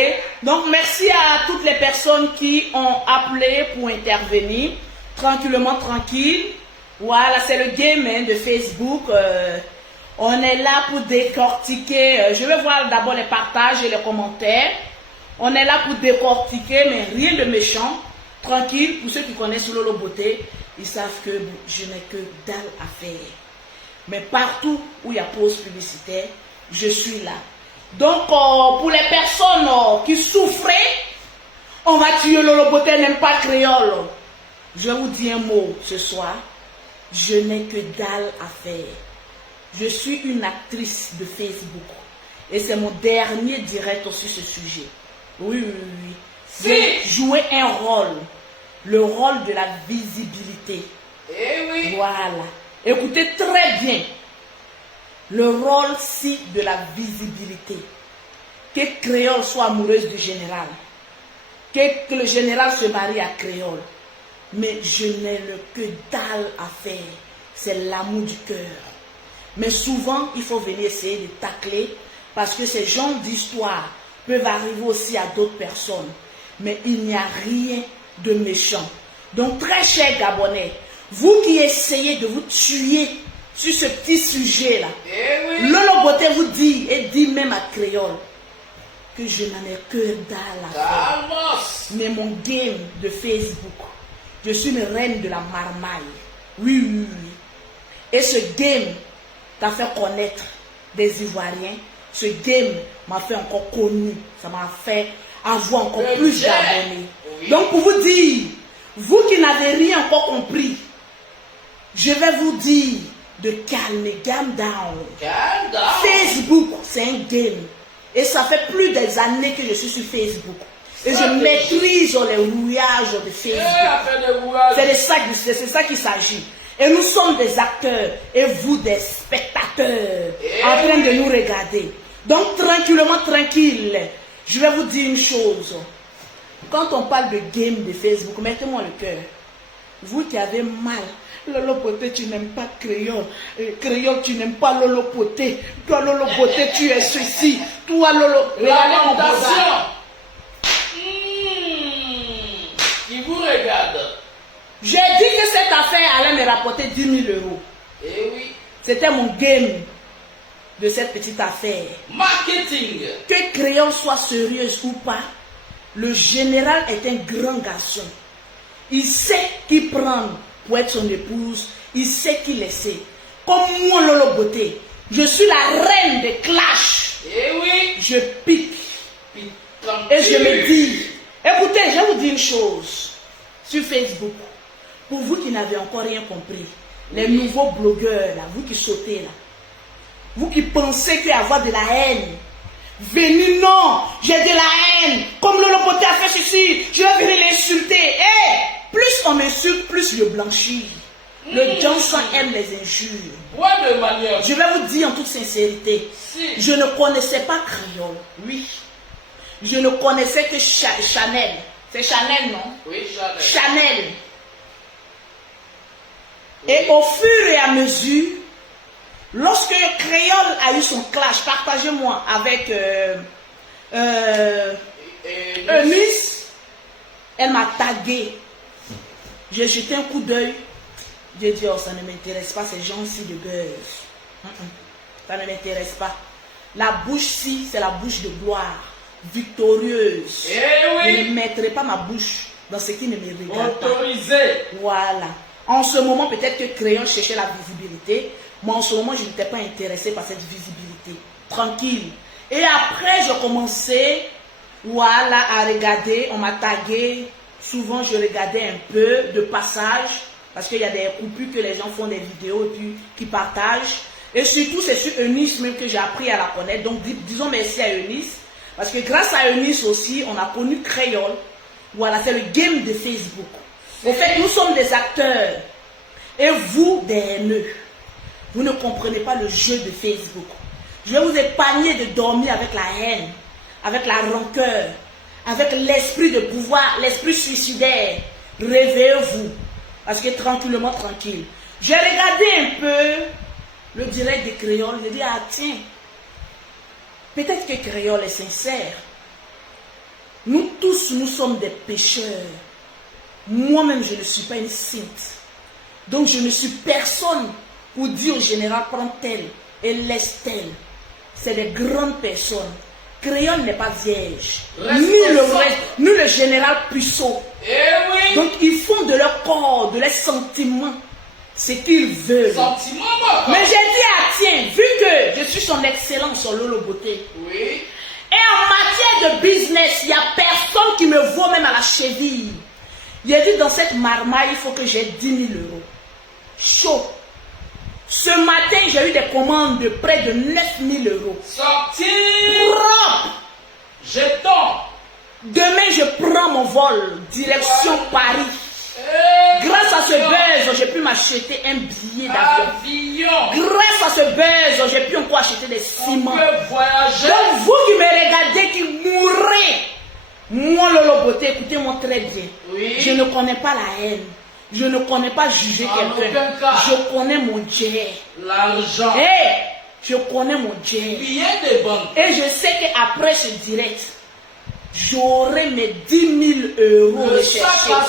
Donc, merci à toutes les personnes qui ont appelé pour intervenir. Tranquillement, tranquille. Voilà, c'est le game de Facebook. On est là pour décortiquer. Je vais voir d'abord les partages et les commentaires. On est là pour décortiquer, mais rien de méchant. Tranquille, pour ceux qui connaissent Lolo Beauté, ils savent que je n'ai que dalle à faire. Mais partout où il y a pause publicitaire, je suis là. Donc, pour les personnes qui souffraient, on va tuer Lolo Beauté, n'aime pas créole. je vous dis un mot ce soir. Je n'ai que dalle à faire. Je suis une actrice de Facebook. Et c'est mon dernier direct sur ce sujet. Oui. J'ai joué un rôle. Le rôle de la visibilité. Eh oui. Voilà. Écoutez très bien. Le rôle-ci de la visibilité. Que Créole soit amoureuse du général. Que le général se marie à Créole. Mais je n'ai que dalle à faire. C'est l'amour du cœur. Mais souvent, il faut venir essayer de tacler. Parce que ces genres d'histoires peuvent arriver aussi à d'autres personnes. Mais il n'y a rien de méchant. Donc, très chers Gabonais, vous qui essayez de vous tuer sur ce petit sujet-là, Lolo Boté vous dit, et dit même à Créole, que je n'en ai que dalle à faire. Mais mon game de Facebook, je suis une reine de la marmaille. Oui. Et ce game t'a fait connaître des Ivoiriens. Ce game m'a fait encore connu. Ça m'a fait avoir encore plus d'abonnés. Oui. Donc pour vous dire, vous qui n'avez rien encore compris, je vais vous dire de calmer, calm down. Facebook, c'est un game. Et ça fait plus des années que je suis sur Facebook. Et je maîtrise les rouillages de Facebook. C'est de ça qu'il s'agit. Et nous sommes des acteurs et vous des spectateurs en train de nous regarder. Donc tranquillement, tranquille, je vais vous dire une chose. Quand on parle de game de Facebook, mettez-moi le cœur. Vous qui avez mal, Lolo Poté, tu n'aimes pas Créole. Créole, tu n'aimes pas Lolo Poté. Toi, Lolo Poté, tu es ceci. Toi, Lolo... Lamentation. Qui vous regarde. J'ai dit que cette affaire allait me rapporter 10 000 euros. Eh oui. C'était mon game de cette petite affaire. Marketing. Que Créole soit sérieuse ou pas, le général est un grand garçon. Il sait qui prendre pour être son épouse. Il sait qui laisser. Comme moi, Lolo Boté, je suis la reine des clashs. Eh oui. Je pique. Et je me dis, écoutez, je vais vous dire une chose. Sur Facebook, pour vous qui n'avez encore rien compris, les nouveaux blogueurs, là, vous qui sautez là, vous qui pensez qu'avoir de la haine, venez, non, j'ai de la haine, comme Lolo Poté a fait ceci, je vais venir l'insulter. Plus on m'insulte, plus je blanchis. Le Johnson aime les injures. Ouais, de manière. Je vais vous dire en toute sincérité, je ne connaissais pas Créole, oui. Je ne connaissais que Chanel. C'est Chanel, non? Oui, Chanel. Chanel. Oui. Et au fur et à mesure, lorsque Créole a eu son clash, partagez-moi avec Eunice, elle m'a tagué. J'ai jeté un coup d'œil. J'ai dit, oh, ça ne m'intéresse pas, ces gens-ci de buzz. Ça ne m'intéresse pas. La bouche-ci, c'est la bouche de gloire. Victorieuse. Eh oui. Je ne mettrai pas ma bouche dans ce qui ne me regarde Autorisé. pas. Voilà. En ce moment, peut-être que Créole cherchait la visibilité, mais en ce moment, je n'étais pas intéressée par cette visibilité. Tranquille. Et après, j'ai commencé, voilà, à regarder. On m'a tagué. Souvent, je regardais un peu de passage, parce qu'il y a des coupures que les gens font des vidéos et puis qui partagent. Et surtout, c'est sur Eunice même que j'ai appris à la connaître. Donc, disons merci à Eunice. Parce que grâce à Eunice aussi, on a connu Créole. Voilà, c'est le game de Facebook. En fait, nous sommes des acteurs. Et vous, des haineux. Vous ne comprenez pas le jeu de Facebook. Je vais vous épargner de dormir avec la haine, avec la rancœur, avec l'esprit de pouvoir, l'esprit suicidaire. Réveillez-vous. Parce que tranquillement, tranquille. J'ai regardé un peu le direct de Créole. J'ai dit, ah tiens, peut-être que Créole est sincère. Nous tous, nous sommes des pécheurs. Moi-même, je ne suis pas une sainte. Donc, je ne suis personne pour dire au général, prends tel et laisse tel. C'est des grandes personnes. Créole n'est pas vierge. Ni le général Puissot. Eh oui. Donc, ils font de leur corps, de leurs sentiments, ce qu'ils veulent. Sentiments, mais j'ai dit, ah tiens, vu que je suis son excellence sur Lolo Boté. Oui. Et en matière de business, il n'y a personne qui me vaut même à la cheville. Il a dit dans cette marmaille, il faut que j'ai 10 000 euros. Chaud. Ce matin, j'ai eu des commandes de près de 9 000 euros. Sorti. Propre. Jeton. Demain, je prends mon vol, direction Paris. Grâce à ce buzz, j'ai pu m'acheter un billet d'avion. Grâce à ce buzz, j'ai pu encore acheter des ciments. Donc vous qui me regardez, qui mourrez, moi Lolo Beauté, écoutez-moi très bien. Oui. Je ne connais pas la haine. Je ne connais pas juger quelqu'un. Je connais mon Dieu. L'argent. Je connais mon Dieu. Billet de banque. Et je sais qu'après ce direct, j'aurai mes 10 000 euros recherchés à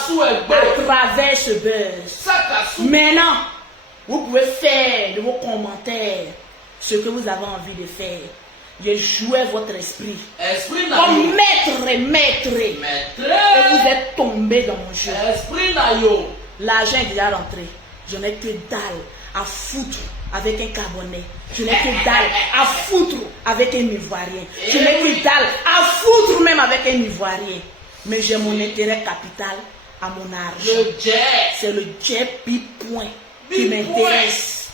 travers ce buzz. Maintenant, vous pouvez faire de vos commentaires ce que vous avez envie de faire. Je jouais votre esprit. Comme maître. Et vous êtes tombé dans mon jeu. L'argent est déjà rentré. Je n'ai que dalle à foutre avec un Gabonais. Je n'ai que dalle à foutre avec un Ivoirien. Je n'ai que dalle à foutre même avec un Ivoirien. Mais j'ai mon intérêt capital à mon argent. C'est le jet point qui m'intéresse.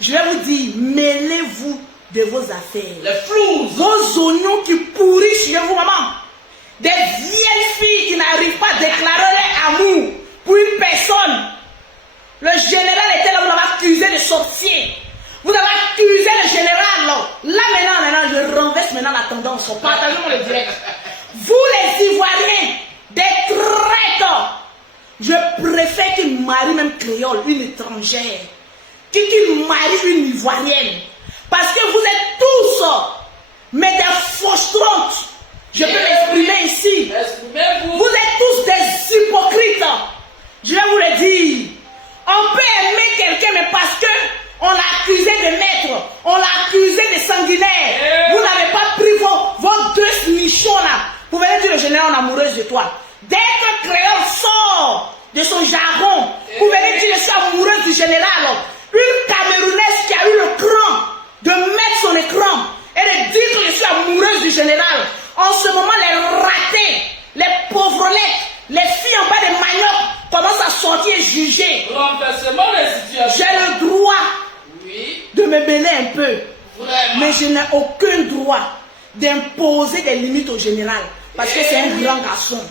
Je vais vous dire, mêlez-vous de vos affaires. Les flous. Vos oignons qui pourrissent chez vous, maman. Des vieilles filles qui n'arrivent pas à déclarer leur amour pour une personne. Le général était là, vous l'avez accusé de sorcier. Vous avez accusé le général. Là maintenant, je renverse maintenant la tendance. Partagez-moi le direct. Vous les Ivoiriens, des traîtres, je préfère qu'ils marient même créole, une étrangère, qu'ils marient une Ivoirienne. Parce que vous êtes tous, mais des fausses-trontes. Je peux m'exprimer ici. Vous êtes tous des hypocrites. Je vais vous le dire. On peut aimer quelqu'un, mais parce que on l'a accusé de maître, on l'a accusé de sanguinaire. Vous n'avez pas pris vos deux nichons là. Vous venez dire le général amoureuse de toi. Dès que créole sort de son jargon, vous venez dire je suis amoureuse du général. Une Camerounaise qui a eu le cran de mettre son écran et de dire que je suis amoureuse du général. En ce moment, les ratés, les pauvrettes, les filles en bas de manioc commencent à sortir et juger. J'ai le droit de me mêler un peu. Mais je n'ai aucun droit d'imposer des limites au général. Parce que c'est un grand garçon.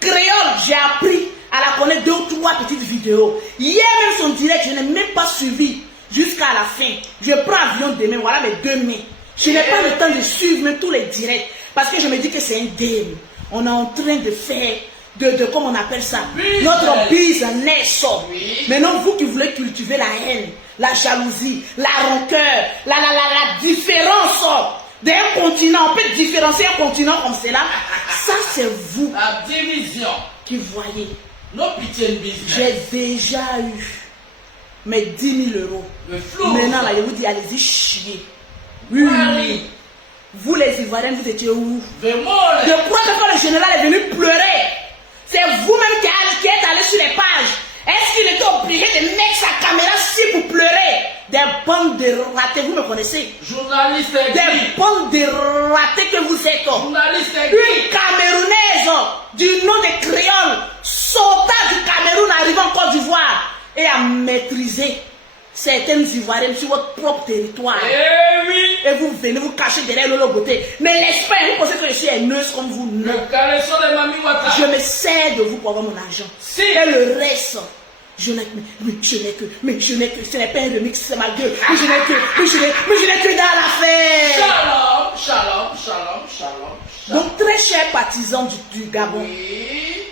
Créole, j'ai appris à la connaître 2 ou 3 petites vidéos. Hier même son direct, je n'ai même pas suivi jusqu'à la fin. Je prends avion demain, voilà mes 2 mai. Je n'ai pas le temps de suivre même tous les directs. Parce que je me dis que c'est un game. On est en train de faire, comment on appelle ça, notre business. Maintenant, vous qui voulez cultiver la haine, la jalousie, la rancœur, la différence d'un continent, on peut différencier un continent comme cela. Ça, c'est vous. La division. Qui voyez. No pitié business. J'ai déjà eu mes 10 000 euros. Maintenant, là, je vous dis, allez-y chier. Oui. Vous, les Ivoiriens, vous étiez où? Je crois que quand le général est venu pleurer, c'est vous-même qui êtes allé sur les pages. Est-ce qu'il était obligé de mettre sa caméra-ci pour pleurer? Des bandes de ratés, vous me connaissez? Journaliste. Des bandes de ratés que vous êtes. Journaliste. Une Camerounaise du nom de Créole sauta du Cameroun arrivant en Côte d'Ivoire et a maîtrisé certaines Ivoiriennes sur votre propre territoire. Et vous venez vous cacher derrière Lolo Beauté. Mais l'esprit, vous pensez que je suis haineuse comme vous? Non. Je me sers de vous pour avoir mon argent. Et le reste, je n'ai que, ce n'est pas un remix, c'est ma gueule. Mais je n'ai que dans l'affaire. Shalom. Donc, très chers partisans du Gabon,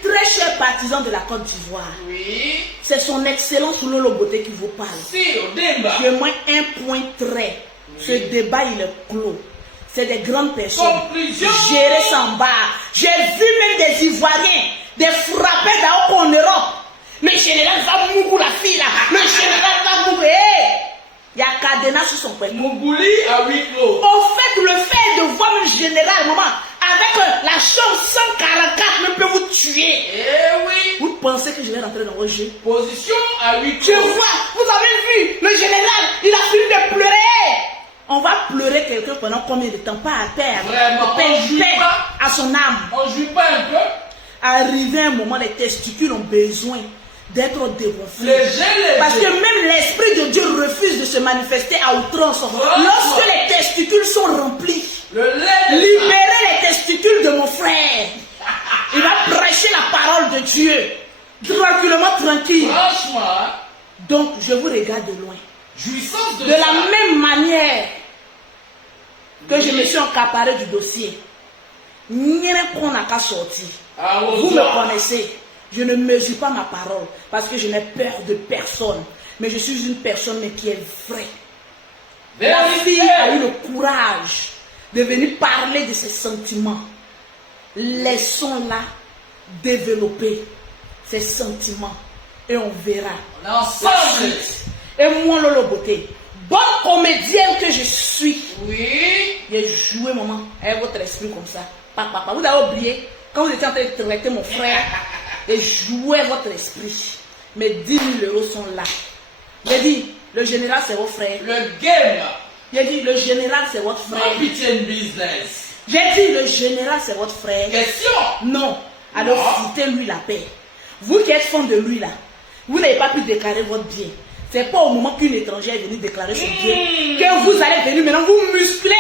très chers partisans de la Côte d'Ivoire, c'est son excellence Lolo Beauté qui vous parle. Je moins un point trait. Ce débat, il est clos. C'est des grandes personnes. Gérées sans barre. J'ai vu même des Ivoiriens, des frappés d'Aoko en Europe. Le général va mourir la fille là. Le général va mourir. Il y a cadenas sur son père. Mougouli à 8 clos. Au fait, le fait de voir le général, maman, avec la chambre 144, ne peut vous tuer. Vous pensez que je vais rentrer dans vos jeux? Position à 8 clos. Je vois, vous avez vu, le général, il a fini de pleurer. On va pleurer quelqu'un pendant combien de temps? Pas à terre. Vraiment, paix à son âme. On joue pas un peu. arrivé un moment, les testicules ont besoin d'être dégonflés. Parce que même l'Esprit de Dieu refuse de se manifester à outrance. Lorsque les testicules sont remplis, libérez les testicules de mon frère. Il va prêcher la parole de Dieu. Tranquillement, tranquille. Donc, je vous regarde de loin. De la même manière que je me suis accaparé du dossier. Vous me connaissez. Je ne mesure pas ma parole parce que je n'ai peur de personne. Mais je suis une personne mais qui est vraie. La fille a eu le courage de venir parler de ses sentiments. Laissons-la développer ses sentiments et on verra. Et moi, Lolo Beauté, bonne comédienne que je suis. Oui. J'ai joué, maman, avec votre esprit comme ça. Papa, vous avez oublié, quand vous étiez en train de traiter mon frère, et jouer votre esprit. Mais 10 000 euros sont là. J'ai dit, le général c'est votre frère. Le game. J'ai dit, le général c'est votre frère. Business. J'ai dit, le général c'est votre frère. Question. Non. Alors foutez-lui la paix. Vous qui êtes fan de lui là, vous n'avez pas pu déclarer votre bien. C'est pas au moment qu'une étrangère est venue déclarer son bien que vous allez venir maintenant vous muscler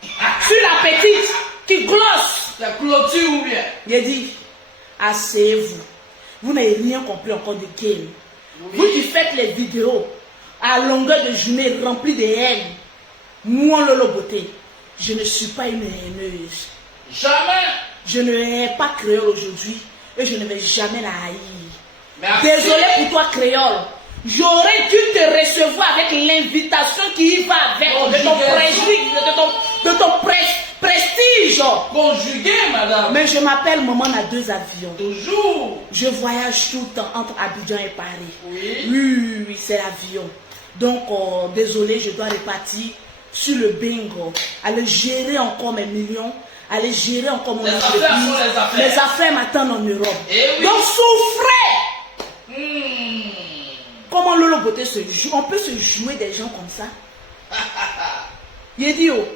sur la petite qui glosse. La clôture ou bien. J'ai dit, asseyez-vous. Vous n'avez rien compris encore de game. Oui. Vous qui faites les vidéos à longueur de journée remplies de haine. Moi, Lolo Beauté, je ne suis pas une haineuse. Jamais. Je ne hais pas créole aujourd'hui et je ne vais jamais la haïr. Merci. Désolé pour toi, créole. J'aurais dû te recevoir avec l'invitation qui y va avec de ton prestige. Conjugué, madame. Mais je m'appelle maman à 2 avions. Toujours. Je voyage tout le temps entre Abidjan et Paris. Oui. Oui, c'est l'avion. Donc, désolé, je dois repartir sur le bingo. Aller gérer encore mes millions. Aller gérer encore mon entreprise. Les affaires m'attendent en Europe. Oui. Donc, souffrez. Comment Lolo Beauté se joue? On peut se jouer des gens comme ça. Yedio,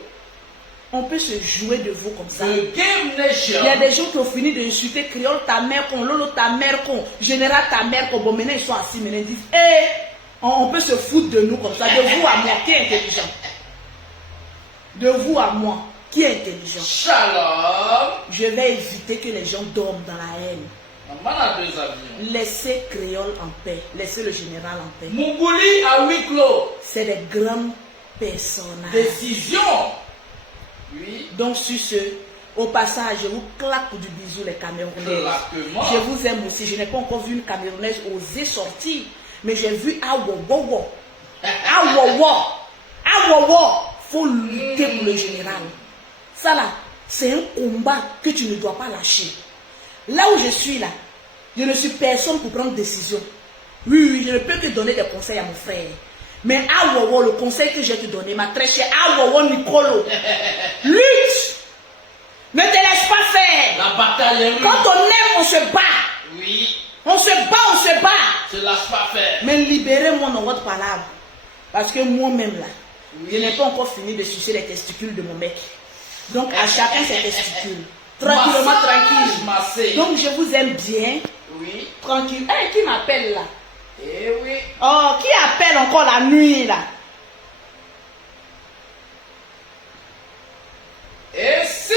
on peut se jouer de vous comme ça. Il y a des gens qui ont fini d'insulter créole ta mère con, Lolo ta mère con, général ta mère con. Bon, maintenant ils sont assis, maintenant ils disent, on peut se foutre de nous comme ça. De vous à moi, qui est intelligent? De vous à moi, qui est intelligent? Shalom. Je vais éviter que les gens dorment dans la haine. Laissez créole en paix. Laissez le général en paix. Moubouli à huis clos. C'est des grands personnages. Décision. Oui. Donc sur ce, au passage, je vous claque du bisou les Camerounais. Je vous aime aussi. Je n'ai pas encore vu une Camerounaise oser sortir. Mais j'ai vu Awowo. Awowo. Awowo. Faut lutter pour le général. Ça là, c'est un combat que tu ne dois pas lâcher. Là où je suis là, je ne suis personne pour prendre décision. Oui, je ne peux que donner des conseils à mon frère. Mais Awowo, le conseil que je vais te donner, ma très chère Awowo Nicolo, lutte. Ne te laisse pas faire. La bataille est rude. Quand on aime, on se bat. Oui. On se bat, on se bat. Ne te lâche pas faire. Mais libérez-moi dans votre palabre. Parce que moi-même là, oui, je n'ai pas encore fini de sucer les testicules de mon mec. Donc à chacun ses testicules. Tranquillement, tranquille. Donc je vous aime bien. Oui. Tranquille. Qui m'appelle là? Eh oui. Oh, qui appelle encore la nuit là? Et si?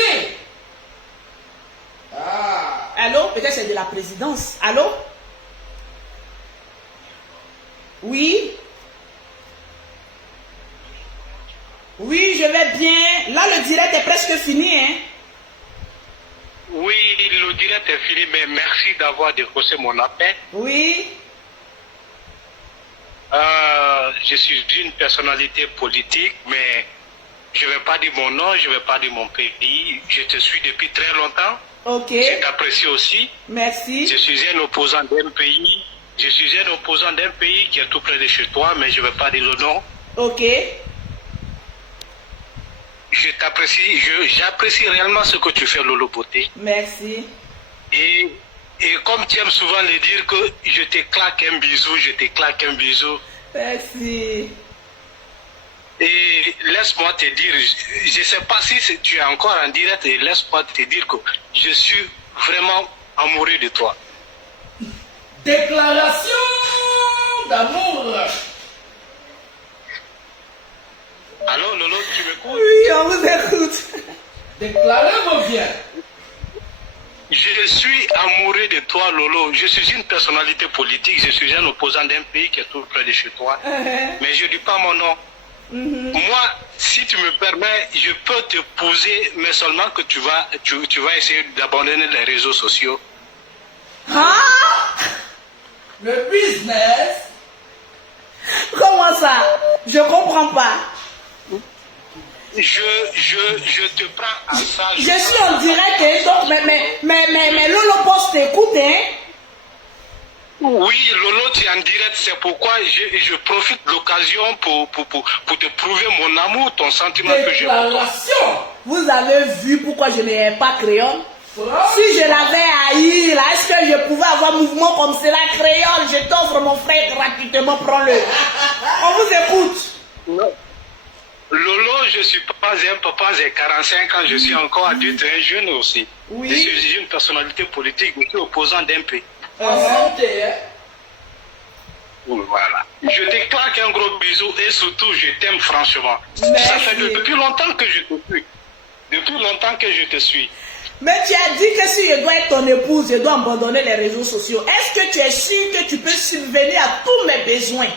Ah. Allô? Peut-être c'est de la présidence. Allô? Oui? Oui, je vais bien. Là, le direct est presque fini, hein? Oui, le direct est fini, mais merci d'avoir décroché mon appel. Oui. Je suis une personnalité politique, mais je ne vais pas dire mon nom, je ne vais pas dire mon pays. Je te suis depuis très longtemps. Ok. Je t'apprécie aussi. Merci. Je suis un opposant d'un pays. Je suis un opposant d'un pays qui est tout près de chez toi, mais je ne vais pas dire le nom. Ok. Je t'apprécie, j'apprécie réellement ce que tu fais, Lolo Beauté. Merci. Et comme tu aimes souvent le dire que je te claque un bisou, je te claque un bisou. Merci. Et laisse-moi te dire, je ne sais pas si tu es encore en direct, et laisse-moi te dire que je suis vraiment amoureux de toi. Déclaration d'amour. Allô, Lolo, tu m'écoutes? Oui, on vous écoute. Déclarez-moi bien. Je suis amoureux de toi, Lolo. Je suis une personnalité politique. Je suis un opposant d'un pays qui est tout près de chez toi. Mais je ne dis pas mon nom. Moi, si tu me permets, je peux te poser, mais seulement que tu vas essayer d'abandonner les réseaux sociaux. Ah! Le business. Comment ça? Je comprends pas. Je te prends à ça. Je suis en direct, hein, donc, mais Lolo Post t'écoute, hein? Oui, Lolo, tu es en direct, c'est pourquoi je profite de l'occasion pour te prouver mon amour, ton sentiment que j'ai pour toi. Vous avez vu pourquoi je n'ai pas créole? Si je l'avais haï, là, est-ce que je pouvais avoir un mouvement comme cela, créole? Je t'offre mon frère gratuitement, prends-le. On vous écoute. Non. Lolo, je ne suis pas un papa, j'ai 45 ans, je suis encore adulte, un jeune aussi. Oui. Je suis une personnalité politique, je suis opposant d'un pays. En santé, hein? Voilà. Je te claque un gros bisou et surtout, je t'aime franchement. Merci. Ça fait depuis longtemps que je te suis. Depuis longtemps que je te suis. Mais tu as dit que si je dois être ton épouse, je dois abandonner les réseaux sociaux. Est-ce que tu es sûr que tu peux subvenir à tous mes besoins?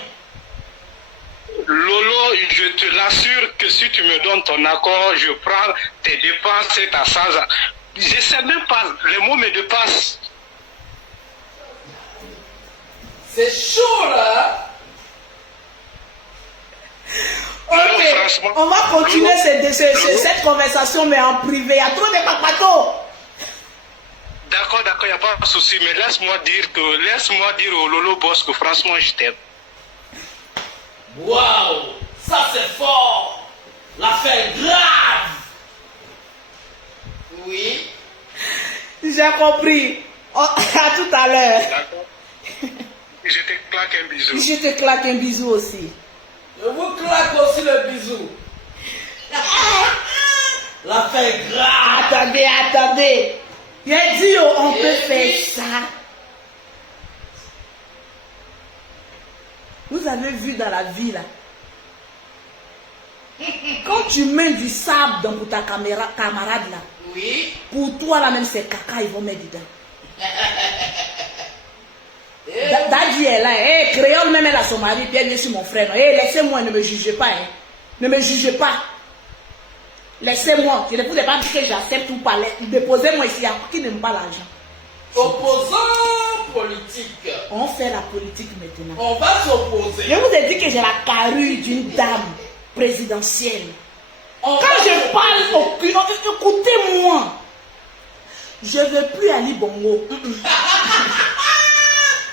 Lolo, je te l'assure que si tu me donnes ton accord, je prends tes dépenses et ta charge. Je ne sais même pas, les mots me dépassent. C'est chaud là. Ok, on va continuer cette conversation, mais en privé. Il y a trop de papatos. D'accord, il n'y a pas de souci, mais laisse-moi dire au Lolo Boss que franchement, je t'aime. Waouh, ça c'est fort. L'affaire grave. Oui. J'ai compris. Oh, à tout à l'heure. D'accord. Je te claque un bisou. Je te claque un bisou aussi. Je vous claque aussi le bisou. L'affaire grave. Attendez. Il a dit, on peut faire ça. Vous avez vu dans la vie là, quand tu mets du sable dans pour ta camarade là, oui. Pour toi là même c'est caca, ils vont mettre dedans. Daddy est là, créole même elle a son mari, puis elle est sur mon frère. Laissez-moi, ne me jugez pas. Ne me jugez pas. Laissez-moi. Je ne vous ai pas dit que j'accepte ou pas. Déposez-moi ici, qui n'aime pas l'argent. Opposant politique. On fait la politique maintenant. On va s'opposer. Je vous ai dit que j'ai la carrure d'une dame présidentielle. Quand je parle, écoutez-moi. Je ne veux plus Ali Bongo.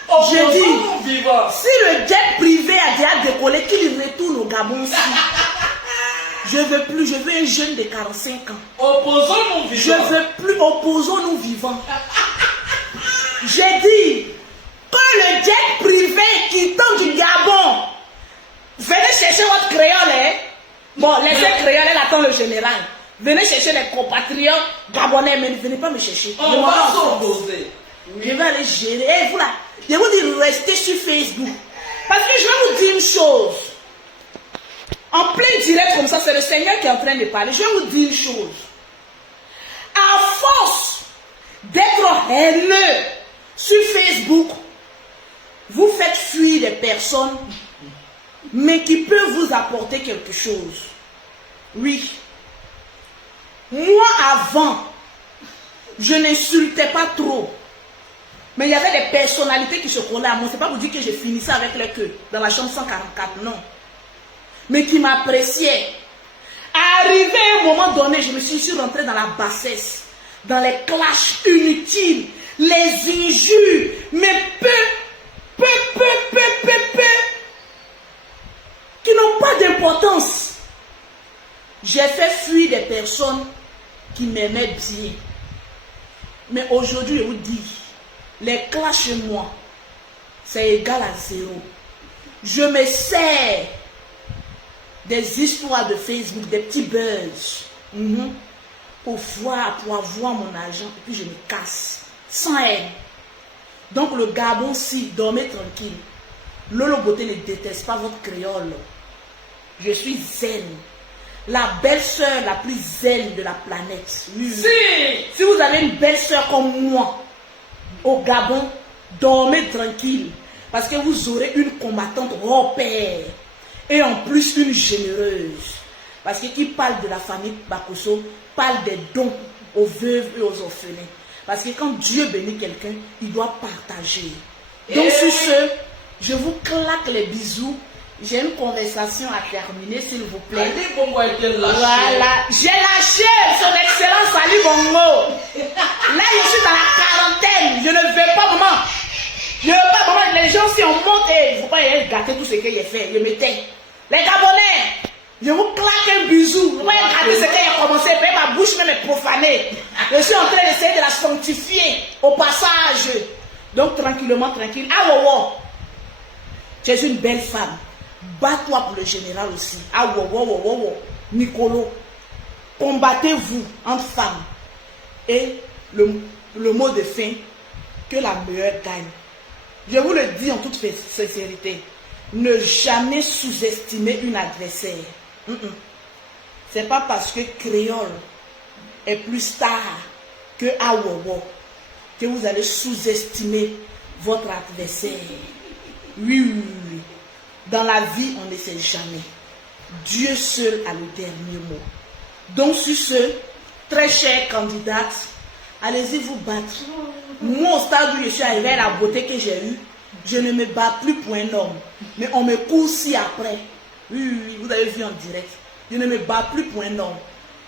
Je dis, si le jet privé a déjà décollé, qu'il retourne au Gabon aussi. Je ne veux plus, je veux un jeune de 45 ans. Opposons-nous vivants. Je ne veux plus, opposons-nous vivants. J'ai dit, quand le jet privé quittant du Gabon, venez chercher votre créole, hein? Bon, laissez créole, elle attend le général. Venez chercher les compatriotes gabonais, mais ne venez pas me chercher. On va s'opposer. Je vais aller gérer. Et vous là, je vous dis, restez sur Facebook. Parce que je vais vous dire une chose. En plein direct comme ça, c'est le Seigneur qui est en train de parler. Je vais vous dire une chose. À force d'être haineux sur Facebook, vous faites fuir des personnes, mais qui peuvent vous apporter quelque chose. Oui. Moi, avant, je n'insultais pas trop. Mais il y avait des personnalités qui se collaient à moi. Ce n'est pas pour dire que je finissais avec les queues dans la chambre 144, non. Mais qui m'appréciaient. Arrivé à un moment donné, je me suis rentrée dans la bassesse, dans les clashs inutiles, les injures, mais peu, qui n'ont pas d'importance. J'ai fait fuir des personnes qui m'aimaient bien. Mais aujourd'hui, je vous dis, les clashs chez moi, c'est égal à zéro. Je me sers des histoires de Facebook, des petits buzz, pour avoir mon argent, et puis je me casse. sans haine. Donc le Gabon, si, dormez tranquille. Lolo Beauté ne déteste pas votre créole. Je suis zen. La belle-sœur la plus zen de la planète. Oui. Si vous avez une belle-sœur comme moi, au Gabon, dormez tranquille. Parce que vous aurez une combattante hors pair. Et en plus une généreuse. Parce que qui parle de la famille Bakosso, parle des dons aux veuves et aux orphelins. Parce que quand Dieu bénit quelqu'un, il doit partager. Donc sur ce, je vous claque les bisous. J'ai une conversation à terminer, s'il vous plaît. Voilà, j'ai lâché son excellence Ali Bongo. Là, je suis dans la quarantaine. Je ne vais pas, maman. Je ne veux pas, maman. Les gens, si on monte, il ne faut pas gâter tout ce qu'il a fait. Je m'éteins. Les Gabonais, je vous claque un bisou. Vous voyez gâter ce qu'il a commencé. Ma bouche même est profanée. Je suis en train d'essayer de la sanctifier au passage. Donc, tranquillement, tranquille. Ah, wow, tu es une belle femme. Bats-toi pour le général aussi. Ah, wow. Nicolo, combattez-vous entre femmes. Et le mot de fin, que la meilleure gagne. Je vous le dis en toute sincérité. Ne jamais sous-estimer une adversaire. C'est pas parce que créole est plus star que Awowo que vous allez sous-estimer votre adversaire. Oui. Dans la vie, on ne sait jamais. Dieu seul a le dernier mot. Donc sur ce, très chère candidate, allez-y vous battre. Moi, au stade où je suis arrivé à la beauté que j'ai eue, je ne me bats plus pour un homme. Mais on me coursit après. Oui, vous avez vu en direct. Je ne me bats plus pour un homme.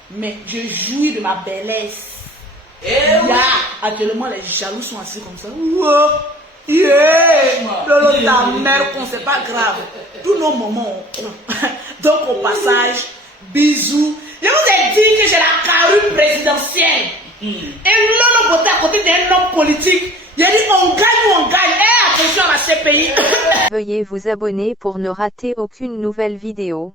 Mais je jouis de ma bellesse. Actuellement, les jaloux sont assis comme ça. Lolo, ta mère, c'est pas grave. Tous nos moments, on prend. Donc, au passage, bisous. Je vous ai dit que j'ai la carrure présidentielle. Et Lolo Beauté à côté d'un homme politique. Il a dit on gagne ou on gagne. Attention à la CPI. Veuillez vous abonner pour ne rater aucune nouvelle vidéo.